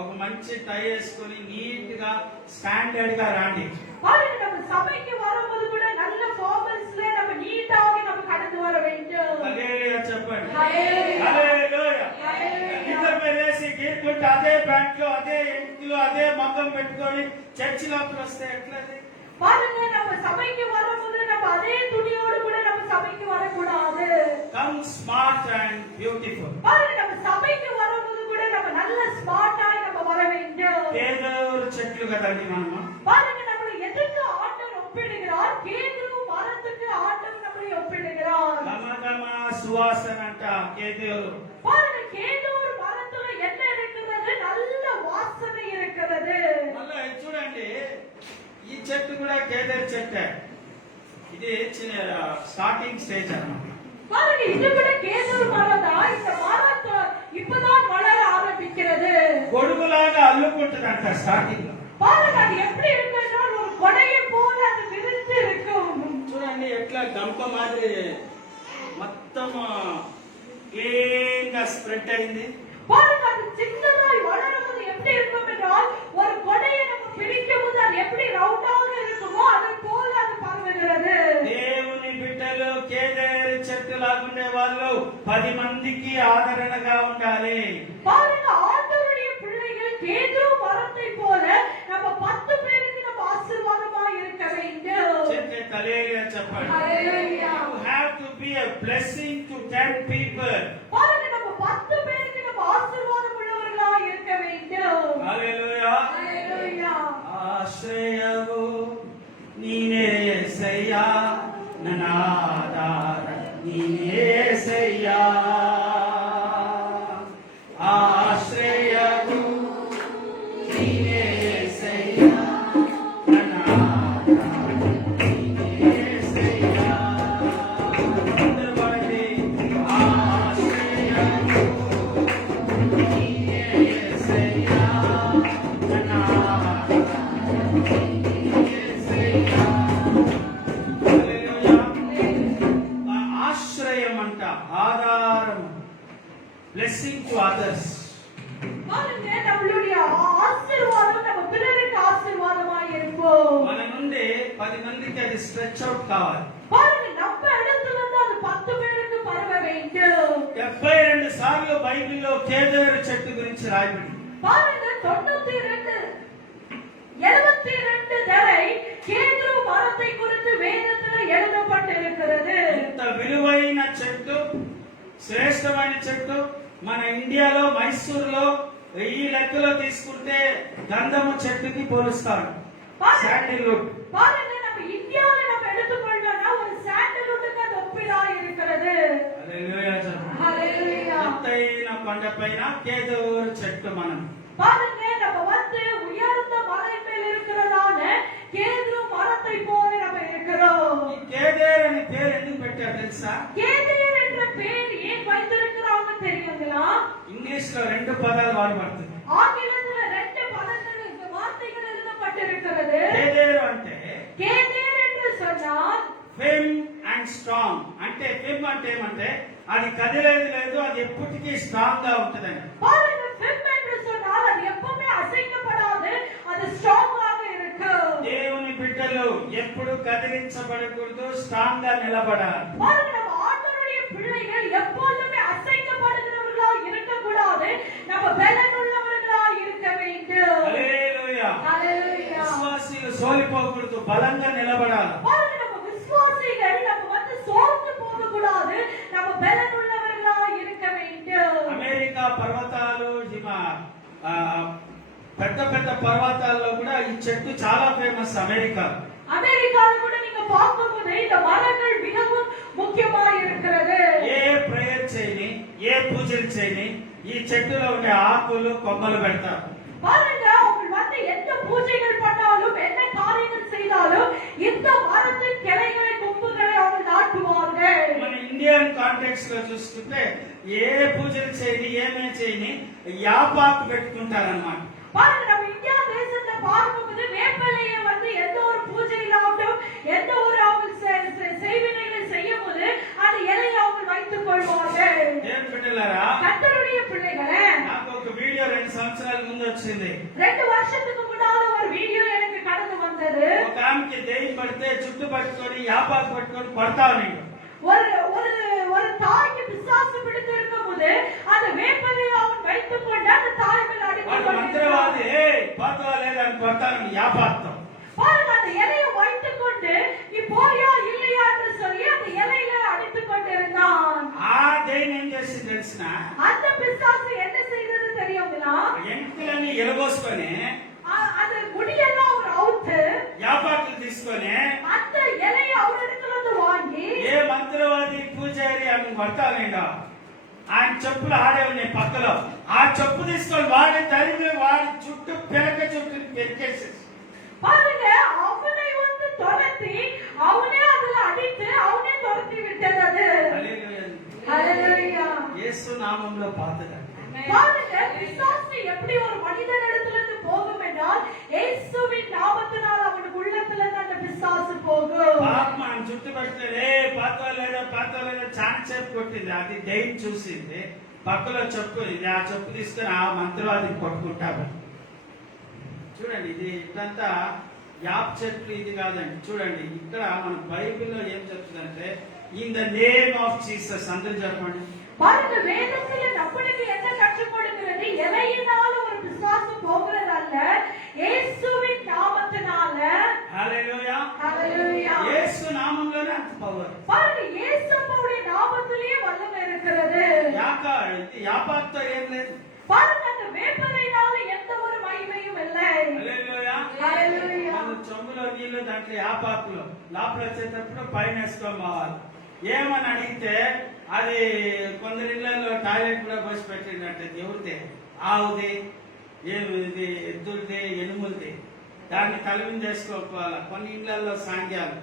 ఒక మంచి టై వేసుకొని నీట్ గా స్టాండర్డ్ గా రాండి. பாருங்க, நம்ம சபைக்கு வரும்போது கூட நல்ல ஃபார்மல்ஸ்ல நம்ம நீட்டாக நம்ம கடந்து வர வேண்டும். హల్లెలూయా చెప్పండి. హల్లెలూయా, హల్లెలూయా. హల్లెలూయా. ఇద్దరు వేసి గీరుకుంటే అదే ప్యాంట్ లో, అదే ఇంట్లో, అదే మగ్గం పెట్టుకొని చర్చి లోపల వస్తే ఎట్లది? பாருங்க, நம்ம சபைக்கு வரும்போது நம்ம அதே துணியோடு கூட நம்ம சபைக்கு வரக்கூடாது. Come smart and beautiful. பாருங்க, நம்ம சபைக்கு வரும்போது கூட நம்ம நல்ல ஸ்மார்ட்டாய் நம்ம வர வேண்டும். కేదూరు చెట్లు కదండి మనము. பாருங்க, நம்மளை எதற்கு ஆண்டவர் ஒப்பிடுகிறார்? கேதுரு மரத்துக்கு ஆண்டவர் நம்மளை ஒப்பிடுகிறார். గమగమ సువాసన అంట కేదూరు. பாருங்க, கேதுரு மரத்துல என்ன இருக்கிறது? நல்ல வாசனை இருக்கிறது. మళ్ళీ ఇది చూడండి, ఈ చెట్టు కూడా కేదర్ చెట్టే. ఇది స్టార్టింగ్ స్టేజ్ అన్నమాట. பாருங்க, இது கூட கேதுரு மரம் தான். இந்த மரத்துல இப்பதான் வளர ஆரம்பிக்கிறது. గొడుగులాగా అల్లుకుంటుందంట స్టార్టింగ్ లో. பாருங்க, அது எப்படி இருக்குன்னா ஒரு கொடையை போல அது விரிந்து இருக்கும். చూడండి ఎట్లా గంప మాదిరి మొత్తం క్లీన్ గా స్ప్రెడ్ అయింది. பாருங்க, அது சின்னதாய் வளரும்போது எப்படி இருக்கும் என்றால் ஒரு கொடையை நம்ம பிடிக்கும் போது அது எப்படி ரவுண்டாக இருக்குமோ அதை போல அது பரவுகிறது. దేవుని బిడ్డలు కేదేరు చెట్టు లాగుండే వాళ్ళు 10 మందికి ఆదరణగా ఉండాలి. பாருங்க, ஆண்டவருடைய பிள்ளைகள் கேதுரு மரத்தை போல நம்ம 10 பேருக்கு நம்ம ஆசீர்வாதமா இருக்க வேண்டும். చెట్టు తలేరియా చెప్పండి. ஹalleluya. You have to be a blessing to 10 people. பாருங்க, நம்ம 10 பேருக்கு நம்ம ஆசீர்வாதம் உள்ளவர்களா இருக்க வேண்டும். హల్లెలూయా. ஹalleluya. ఆశ్రయవు నీనే యేసయ్యా, ననాదార నీనే యేసయ్యా. ఆశ్రయవు నీనే యేసయ్యా, ననాదార నీనే యేసయ్యా. అందరూ పాడండి. ఆశ్రయవు నీనే యేసయ్యా, ననాదార ఆశ్రయం అంట, ఆధారం, బ్లెస్సింగ్ టు అదర్స్. பாருங்க, நம்மளுடைய ஆசீர்வாதம் நம்ம பிறருக்கு ஆசீர்வாதமா இருப்போம். మన నుండి 10 మందికి అది స్ట్రెచ్ అవుట్ కావాలి. பாருங்க, நம்ம இடத்துல இருந்து அது 10 பேருக்கு பரவ வேண்டும். 72 సార్లు బైబిల్లో కేదారు చెట్టు గురించి రాయబడింది. பாருங்க, 92 72 தடவை கேதுரு மரத்தை குறித்து வேதத்தில் எழுதப்பட்டிருக்கிறது. ఇంత విలువైన చెట్టు, శ్రేష్టమైన చెట్టు మన ఇండియాలో మైసూరులో ఈ లెక్కలో తీసుకుంటే గంధము చెట్టుకి పోలుస్తారు. శాండిల్వుడ్. பாருங்க, நம்ம இந்தியாவில் நம்ம எடுத்துக்கொண்டோம்னா ஒரு சாண்டல்வுட்டுக்கு அது ஒப்பிடா இருக்கிறது. హల్లెలూయా చెప్పండి. ஹalleluya. ఎత్తైన కొండపైన కేదూరు చెట్టు మనం. பாருங்க, நம்ம வந்து உயர்ந்த மலை மேல் இருக்கிறதான கேதுரு மரத்தை போல நம்ம இருக்கிறோம். ఈ కేదేర్ అనే పేరు ఎందుకు పెట్టారు తెలుసా? கேதேர் என்ற பேர் ஏன் வைத்திருக்கிறாங்க தெரியுங்களா? ఇంగ్లీష్ లో రెండు పదాలు వాడబడుతుంది. ஆங்கிலத்துல 2 பதங்கள் வார்த்தைகள் எழுதப்பட்டிருக்கிறது. కేదేరు అంటే கேதேர் என்று சொன்னால் ఫెమ్ అండ్ స్ట్రాంగ్. అంటే ఫెమ్ అంటే ఏమంటే అది కదిలేదు లేదు, అది ఎప్పటికీ స్ట్రాంగ్ గా ఉంటదని. பாருங்க, ஃபெம் என்று சொன்னால் அது எப்பவுமே அசைக்கப்படாது, அது ஸ்ட்ராங்காக இருக்கும். దేవుని బిడ్డలు ఎప్పుడు కదిలించబడకూడదు, స్ట్రాంగ్ గా నిలబడాలి. பாருங்க, நம்ம ஆண்டவருடைய பிள்ளைகள் எப்பொழுதுமே அசைக்கப்படுகிறவர்களா இருக்கக்கூடாது, நம்ம பலனுள்ளவர்களா இருக்க வேண்டும். హల్లెలూయా. ஹalleluya. విశ్వాసీలు సోలిపోకూడదు, బలంగా నిలబడాలి. பாருங்க, நம்ம விசுவாசிகள் நம்ம வந்து சோர்ந்து போக கூடாது, நம்ம பலனுள்ளவர்களா இருக்க வேண்டும். అమెరికా పర్వతాలు పెద్ద పెద్ద పర్వతాల్లో కూడా ఈ చెట్టు చాలా ఫేమస్. అమెరికా அமெரிக்கால கூட நீங்க பார்க்கும்போது இந்த மரங்கள் மிகவும் முக்கியமா இருக்கிறது. ఏ ప్రేయర్ చేయని, ఏ పూజలు చేయని ఈ చెట్టులో ఉండే ఆకులు కొమ్మలు పెడతారు. பாருங்க, அவங்க வந்து எந்த பூஜைகள் பண்ணாலும் என்ன காரியங்கள் செய்தாலும் இந்த மரத்தின் கிளைகளை கொம்புகளை அவங்க நாட்டுவார்கள். మన ఇండియన్ కాంటెక్స్ట్ లో చూసుకుంటే ఏ పూజలు చేయని, ఏమే చేయని యాపాకు పెట్టుకుంటారన్నమాట. பாருங்க, நம்ம இந்தியா தேசத்தை பார்க்கும்போது வேப்பலையை வந்து எந்த ஒரு பூஜையிலாகட்டும் எந்த ஒரு அவங்க செய்வினைகளை செய்யும் போது அந்த இலையை அவங்க வைத்துக் கொள்வார்கள். ఏం బిడ్డలారా, கர்த்தருடைய பிள்ளைகளே, నాకు ఒక వీడియో 2 సంవత్సరాల ముందు వచ్చింది. 2 வருஷத்துக்கு முன்னால ஒரு வீடியோ எனக்கு கடந்து வந்தது. ఒక ఆమెకి దెయ్యం పడితే చుట్టు పట్టుకొని యాపాకు పట్టుకొని కొడతావు నీకు. ஒரு ஒரு ஒரு தாய்க்கு பிசாசு பிடித்து இருக்கும்போது அந்த வேப்பலையை அவன் வைத்துக் கொண்டு அந்த தாய் மேல் அடித்துக் వాడు கொண்டிருந்தான். మంత్రవాది, పోతావా లేదా అని కొడతాను యాపాకుతో. பாருங்க, அந்த இலையை வைத்துக் கொண்டு நீ போறியா இல்லையா என்று சொல்லி அந்த இலையில அடித்துக் கொண்டிருந்தான். ఆ దెయ్యం ఏం చేసింది తెలిసిన? அந்த பிசாசு என்ன செய்தது தெரியுங்களா? ఎంకులని ఎలబోసుకొని அந்த முடியெல்லாம் அவர் அவுத்து యాపాకులు తీసుకొని அந்த இலையை அவரிடத்துல இருந்து வாங்கி ఏ మంత్రవాది పూజారి ఆమె కొడతానండో ఆయన చెప్పులు ఆడే ఉన్నాయి పక్కలో. ఆ చెప్పు తీసుకొని వాడి తరిమి వాడి చుట్టూ పిలక చుట్టూ పెరికేసేసి பாருங்க, அவனை வந்து துரத்தி அவனே அதுல அடித்து அவனே துரத்தி விட்டது அது. ஹalleluya. యేసు నామంలో పాతగా பாருங்க, பிசாசு எப்படி ஒரு மனிதனிடத்துல இருந்து போகும் என்றால் இயேசுவின் நாமத்தினால் அவனுக்கு உள்ளத்துல இருந்து அந்த பிசாசு போகும். పాపం ఆయన చుట్టూ పెడితే పాతవా లేదా చాలా సేపు కొట్టింది. అది దెయ్యం చూసింది, పక్కలో చెప్పు ఇది, ఆ చెప్పు తీసుకొని ఆ మంత్రవాదిని కొట్టుకుంటారు. చూడండి, ఇది ఇదంతా యాప్ చెట్లు ఇది కాదండి. చూడండి, ఇక్కడ మన బైబిల్లో ఏం చెప్తుందంటే in the name of Jesus. అందరూ చెప్పండి. பாருங்க, வேதத்துல நம்மளுக்கு என்ன கற்றுக் கொடுக்கிறது? இலையினால ஒரு பிசாசு போகிறதல்ல, இயேசுவின் நாமத்தினால. హల్లెలూయా. ஹalleluya. యేసు నామంలోనే అంత పవర్. பாருங்க, இயேசுவுடைய நாமத்திலேயே வல்லமை இருக்கிறது. యాపాకుతో ఏం లేదు. பாருங்க, அந்த வேப்பலையினால எந்த ஒரு மகிமையும் இல்லை. హల్లెలూయా. హల్లెలూయా. మన చెంబులో నీళ్లు దాంట్లో యాపాకులు లోపల వచ్చేటప్పుడు పైన వేసుకొని పోవాలి. ఏమని అడిగితే అది కొందరి ఇళ్లలో టాయిలెట్ కూడా పోసి పెట్టినట్టు. ఎవరిదే? ఆవుది, ఏది ఎద్దులది, ఎనుములది. దాన్ని కలిపి చేసుకోవాలి. కొన్ని ఇళ్లలో సాంగ్యాలు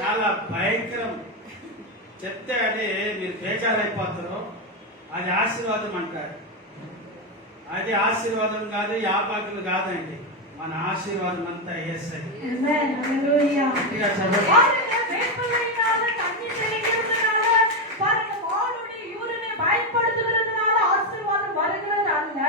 చాలా భయంకరం. చెప్తే అది మీరు బేజారైపోతారు. అది ఆశీర్వాదం అంటారు. అది ఆశీర్వాదం కాదు, యాపాకులు కాదండి. మన ఆశీర్వాదం అంతా యేసే. Amen. Hallelujah. ఇక చదవండి. பாருங்க, வேப்பலையினால தண்ணி தெளிக்கிறதுனால, பாருங்க, வாளுடைய யூரினை பயன்படுத்துகிறதுனால ஆசீர்வாதம் வருகிறது அல்ல,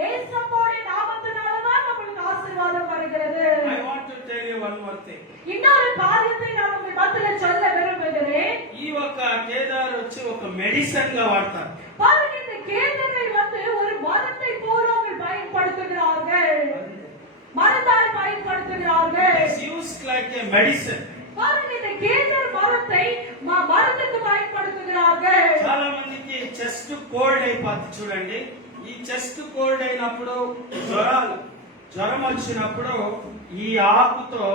இயேசுவோட நாமத்தினால தான் நமக்கு ஆசீர்வாதம் வருகிறது. I want to tell you one more thing. இன்னொரு காரியத்தை நான் உங்கள் மத்தியில் சொல்ல விரும்புகிறேன். ఈ ఒక కేదార్ వచ్చి ఒక మెడిసిన్ గా వాడతారు. பாருங்க, இந்த கேதரை வந்து ஒரு மரத்தை போல அவங்க பயன்படுத்துகிறார்கள். like a medicine. பாருங்க, இந்த கேதர் மரத்தை மருந்துக்கு பயன்படுத்துகிறார்கள். చాలా మందికి చెస్ట్ కోల్డ్ అయిపోతుంది చూడండి. ఈ చెస్ట్ కోల్డ్ అయినప్పుడు జ్వరం వచ్చినప్పుడు ఈ ఆకుతో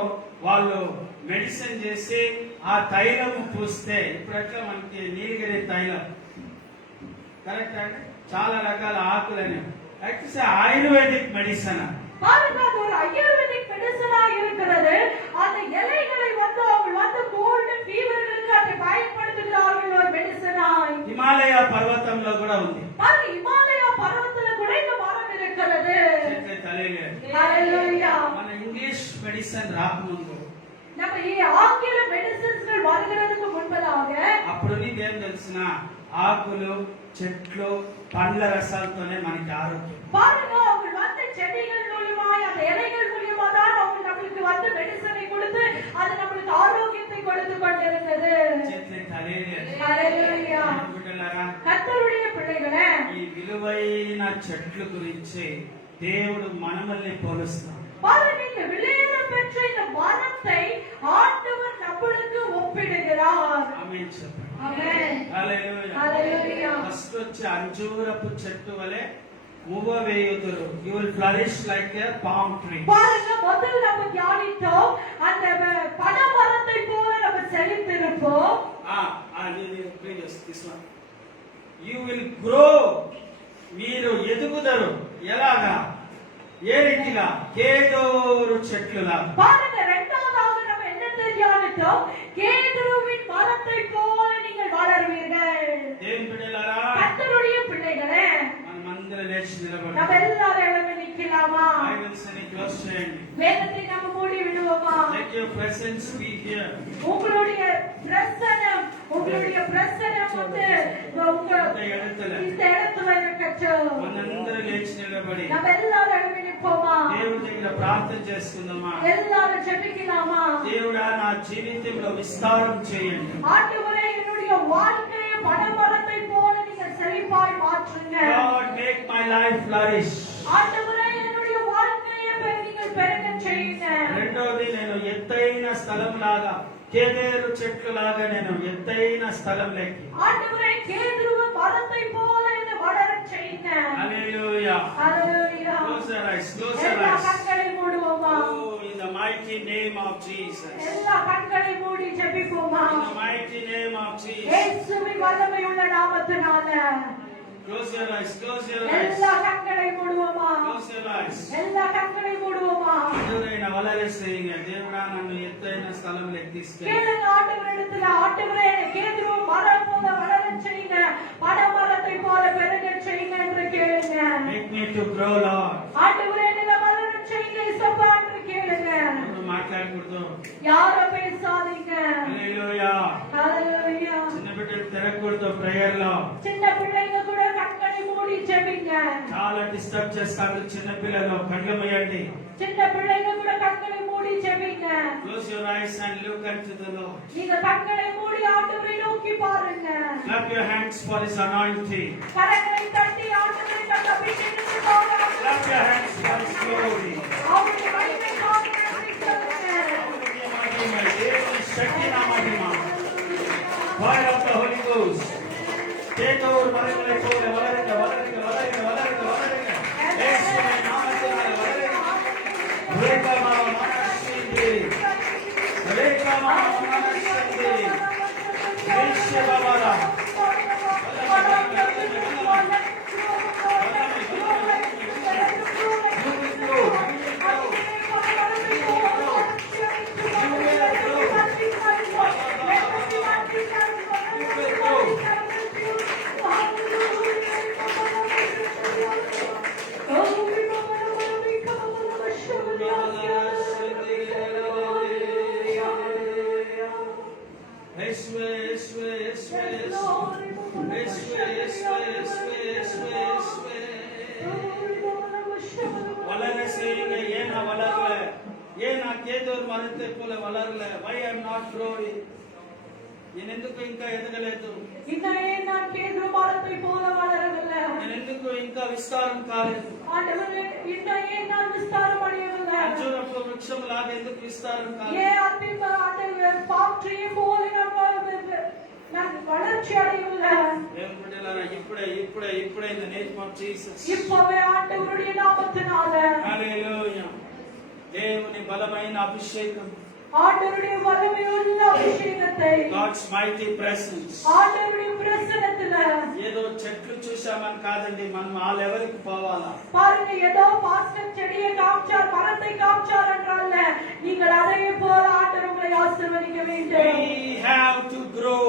వాళ్ళు మెడిసిన్ చేసి ఆ తైలము పూస్తే, ఇప్పుడు ఎట్లా మనకి నీలగిరి తైలం కరెక్ట్ అండి, చాలా రకాల ఆకులని ఆయుర్వేదిక్ మెడిసిన్. பாருங்க, அது ஒரு ஆயுர்வேதிக் மெடிசனா இருக்கிறது. அந்த இலைகளை வந்து அவங்க வந்து கோல்ட் ஃபீவர்களுக்கு அதை பயன்படுத்துகிறார்கள் ஒரு மெடிசனாய். హిమాలయ పర్వతంలో కూడా ఉంది. பாருங்க, இமாலய பர்வதத்துல கூட இந்த மரம் இருக்கிறது. ஹalleluya. మన ఇంగ్లీష్ మెడిసిన్ రాకముందు, நம்ம ఈ ஆங்கில மெடிசின்ஸ்கள் வருகிறதுக்கு முன்பதாக అప్పుడు నీకేం తెలిసిన ఆకులు చెట్లు పండ్ల రసాలతోనే మనకి ఆరోగ్యం. பாருங்க, அவங்க வந்து செடிகள் மூலமா அந்த இலைகள் மூலமா தான் அவங்க நமக்கு வந்து மெடிசனை கொடுத்து அது நமக்கு ஆரோக்கியத்தை கொடுத்து கொண்டிருந்தது. ஹalleluya. கர்த்தருடைய பிள்ளைகளே, ఈ విలువైన చెట్లు గురించి దేవుడు మనల్ని పోలుస్తాడు. பாருங்க, இந்த விலையேற பெற்ற இந்த மரத்தை ஆண்டவர் நம்மளுக்கு ஒப்பிடுகிறார். ఆమేన్ చెప్పండి. ఆమేన్. హల్లెలూయా. హల్లెలూయా. ఫస్ట్ వచ్చి అంజూరపు చెట్టు వలె మువ్వ వేయుదురు. You will flourish like a palm tree. பாருங்க, முதல்ல நம்ம தியானித்தோம் அந்த பனைமரத்தை போல நம்ம செழித்திருப்போம். this one. You will grow. మీరు ఎదుగుదరు. ఎలాగా? ఏ రీతిగా? కేదోరు చెట్లులా. பாருங்க, இரண்டாவதாக நம்ம என்னத்தை தியானித்தோம்? கேதுருவின் மரத்தை போல நீங்கள் வளருவீர்கள். దేవుని బిడ్డలారా, கர்த்தருடைய பிள்ளைகளே, మనమందరం లేచి నిలబడి நம்ம எல்லாரும் எழுந்து நிக்கலாமா? బైబిల్స్ని క్లోజ్ చేయండి. வேதத்தை நம்ம மூடி விடுவோமா? Let your presence be here. உங்களுடைய பிரசன்னம் வந்து இந்த இடத்துல இருக்கட்டும். మనందరం లేచి నిలబడి நம்ம எல்லாரும் எழுந்து நிப்போமா? దేవుడి దగ్గర ప్రార్థన చేసుకుందామా? எல்லாரும் ஜெபிக்கலாமா? దేవుడా, నా జీవితంలో విస్తారం చేయండి. ஆண்டவரே, என்னுடைய வாழ்க்கையை பனைமரத்தை போல நீங்க செழிப்பாய் மாற்றுங்க. God, make my life flourish. ஆண்டவரே, என்னுடைய வாழ்க்கையை நீங்கள் பெருகச் செய்யுங்க. రెండోది, నేను ఎత్తైన స్థలం లాగా, కేదేరు చెట్లు లాగా నేను ఎత్తైన స్థలం లేకి. ஆண்டவரே, கேதுருவ மரத்தை போல என்னை வளரச் செய்யுங்க. హల్లెలూయా. ஹalleluya. Close your eyes, close your எல்லா eyes. கண்களை மூடுவோமா? Oh, in the mighty name of Jesus. எல்லா கண்களை மூடி ஜெபிப்போமா? In the mighty name of Jesus. இயேசுவின் வல்லமையுள்ள நாமத்தினால Close your eyes, close your eyes. எல்லா கண்களை மூடுவோமா? Close your eyes. எல்லா கண்களை மூடுவோமா? దేవుడైన వలరే செய்யுங்க. దేవుడా, నన్ను ఎత్తైన స్థలంలోకి తీసుకెళ్ళి. கேளுங்க ஆண்டவரிடத்துல, ஆண்டவரே, கேதுருவ மரம் போல வளரச் செய்யுங்க, பனைமரத்தை போல பெருகச் செய்யுங்க என்று கேளுங்க. Make me to grow, Lord. ஆண்டவரே, என்னை வளரச் செய்யுங்க இயேசுப்பா என்று கேளுங்க. ఎవరు మాట్లాడకూడదు. யாரும் பேசாதீங்க. హల్లెలూయా. ஹalleluya. చిన్న బిడ్డలు తిరగకూడదు ప్రేయర్ లో. சின்ன பிள்ளைங்க கூட கண்களை மூடி ஜெபிங்க. చాలా డిస్టర్బ్ చేస్తారు చిన్న పిల్లలు. కళ్ళు మూయండి. சின்ன பிள்ளைங்க கூட கண்களை மூடி ஜெபிங்க. Close your eyes and look unto the Lord. நீங்க கண்களை மூடி ஆண்டவரை நோக்கி பாருங்க. Clap your hands for His anointing. கரங்களை தட்டி ஆண்டவரை தந்த அபிஷேகத்தை பாருங்க. Clap your hands for His glory. அவருடைய மகிமை பாருங்க என்று சொல்லுங்க. దేవుని శక్తి నా మహిమ. Fire of the Holy Ghost. కేదోరు మరమలై పోలే వలరుగా, వలరుగా, వలరుగా, వలరుగా, వలరుగా. యేసువిன் నామத்தினால వలరుగా. రేఖమా మనస్సింది. రేఖమా మనస్సింది. యేసువబల. வளர செய்யுங்க. ஏன் நான் வளரல? ஏன் நான் கேதோர் மரத்தை போல வளரல? Why I am not growing? నేను ఎందుకు ఇంకా ఎదగలేదు? இன்னும் ஏன் நான் கேதுரு மரத்தை போல வளரவில்லை? నేను ఎందుకు ఇంకా విస్తారం కాలేదు? ஆண்டவரே இன்னும் ஏன் நான் விஸ்தாரம் அடையவில்லை? అంజూరపు వృక్షం లాగా ఎందుకు విస్తారం కాలేదు? ஏன் அன்பின் ஆண்டவர் palm tree போல நான் வளர்ச்சி அடையவில்லை? దేవుని బిడ్డలారా, ఇప్పుడే in the name of Jesus. இப்பவே ஆண்டவருடைய நாமத்தினால హల్లెలూయా. దేవుని బలమైన అభిషేకం, ஆண்டவருடைய வல்லமையுள்ள அபிஷேகத்தை, God's mighty presence. ஆண்டவருடைய பிரசன்னத்துல ఏదో చెట్లు చూసామని కాదండి, మనం ఆ లెవెల్కి పోవాలా. பாருங்க, ஏதோ பாஸ்டர் செடியை காமிச்சார், மரத்தை காமிச்சார் என்றால் நீங்கள் அதே போல ஆண்டவர் உங்களை ஆசீர்வதிக்க வேண்டும். We have to grow.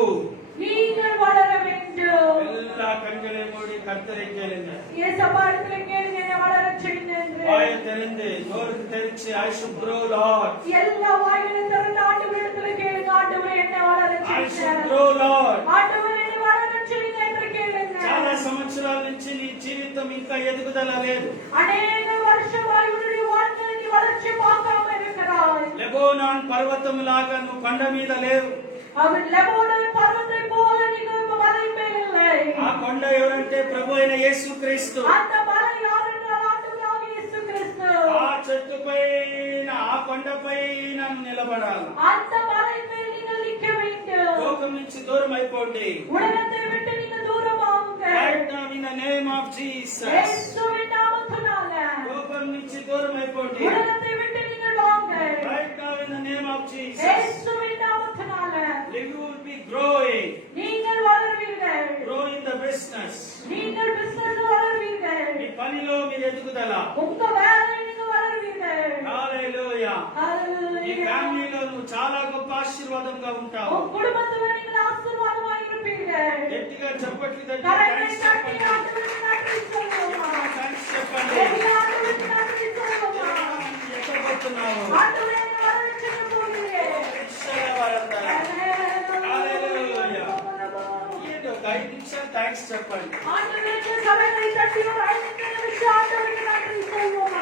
நீங்கள் வளர வேண்டும். எல்லா கண்களை மூடி கர்த்தரை கேளுங்க. ஏசப்பாடத்துல கேளுங்க, என்னை வளரச் செய்யுங்க என்று. வாயை திறந்து தோலுக்கு தெரிச்சு I should grow Lord. எல்லா வாயிலும் திறந்து ஆண்டவரிடத்துல கேளுங்க, ஆண்டவரே என்னை வளரச் I should செய்யுங்க, grow Lord. ஆண்டவரே என்னை வளரச் செய்யுங்க என்று கேளுங்க. చాలా సంవత్సరాల నుంచి నీ జీవితం ఇంకా ఎదుగుదల లేదు. அநேக வருஷமாய் உன்னுடைய வாழ்க்கையில் நீ வளர்ச்சி பார்க்காம இருக்கிறாய். లెబోనాన్ పర్వతములాగా నువ్వు కొండ మీద లేవు. அவன் லெபோனான் பர்வத்தை போல நீங்கள் இப்ப மலை மேல் இல்லை. ఆ కొండ ఎవరంటే ప్రభు అయిన యేసుక్రీస్తు. அந்த மலை யார் என்றால் ஆண்டவராகிய இயேசு கிறிஸ்து. ఆ చెట్టు పైన, ఆ కొండ పైన నిలబడాలి. அந்த மலை மேல் நீங்கள் நிற்க வேண்டும். లోకం నుంచి దూరం అయిపోండి. உலகத்தை விட்டு நீங்கள் தூரமாகுங்க. Right now in the name of Jesus. இயேசுவின் நாமத்தினால లోకం నుంచి దూరం అయిపోండి. உலகத்தை விட்டு நீங்கள் வாங்க. Right now in the name of Jesus. இயேசுவின் நாமத்தினால You will be growing. நீங்கள் வளருவீர்கள். Grow in the business. நீங்கள் பிசினஸ் வளருவீர்கள். మీ పనిలో మీరు ఎదుగుదల. உங்க வேலையில் நீங்கள் வளருவீர்கள். హల్లెలూయా. ఈ ஹalleluya. ఫ్యామిలీలో నువ్వు చాలా గొప్ప ఆశీర్వాదంగా ఉంటావు. உங்க குடும்பத்தில் நீங்கள் ஆசீர்வாதமாய் இருப்பீர்கள். గట్టిగా చప్పట్లు తట్టి கரங்களை థాంక్స్ தட்டி చెప్పండి. ஆண்டவருக்கு நன்றி சொல்லுவோமா? థాంక్స్ చెప్పండి. எல்லா ஆண்டவருக்கு நன்றி சொல்லுவோமா? ఎక్కడిపోతున్నావు? ஆண்டவரே, என்னை வளரச் செய்ய போகிறீரே. హల్లెలూయా. ఏంటి ఒక 5 నిమిషాలు థాంక్స్ చెప్పండి. ஆண்டவருக்கு கரங்களை தட்டி ஒரு 5 நிமிஷம் ஆண்டவருக்கு நன்றி சொல்லுவோமா?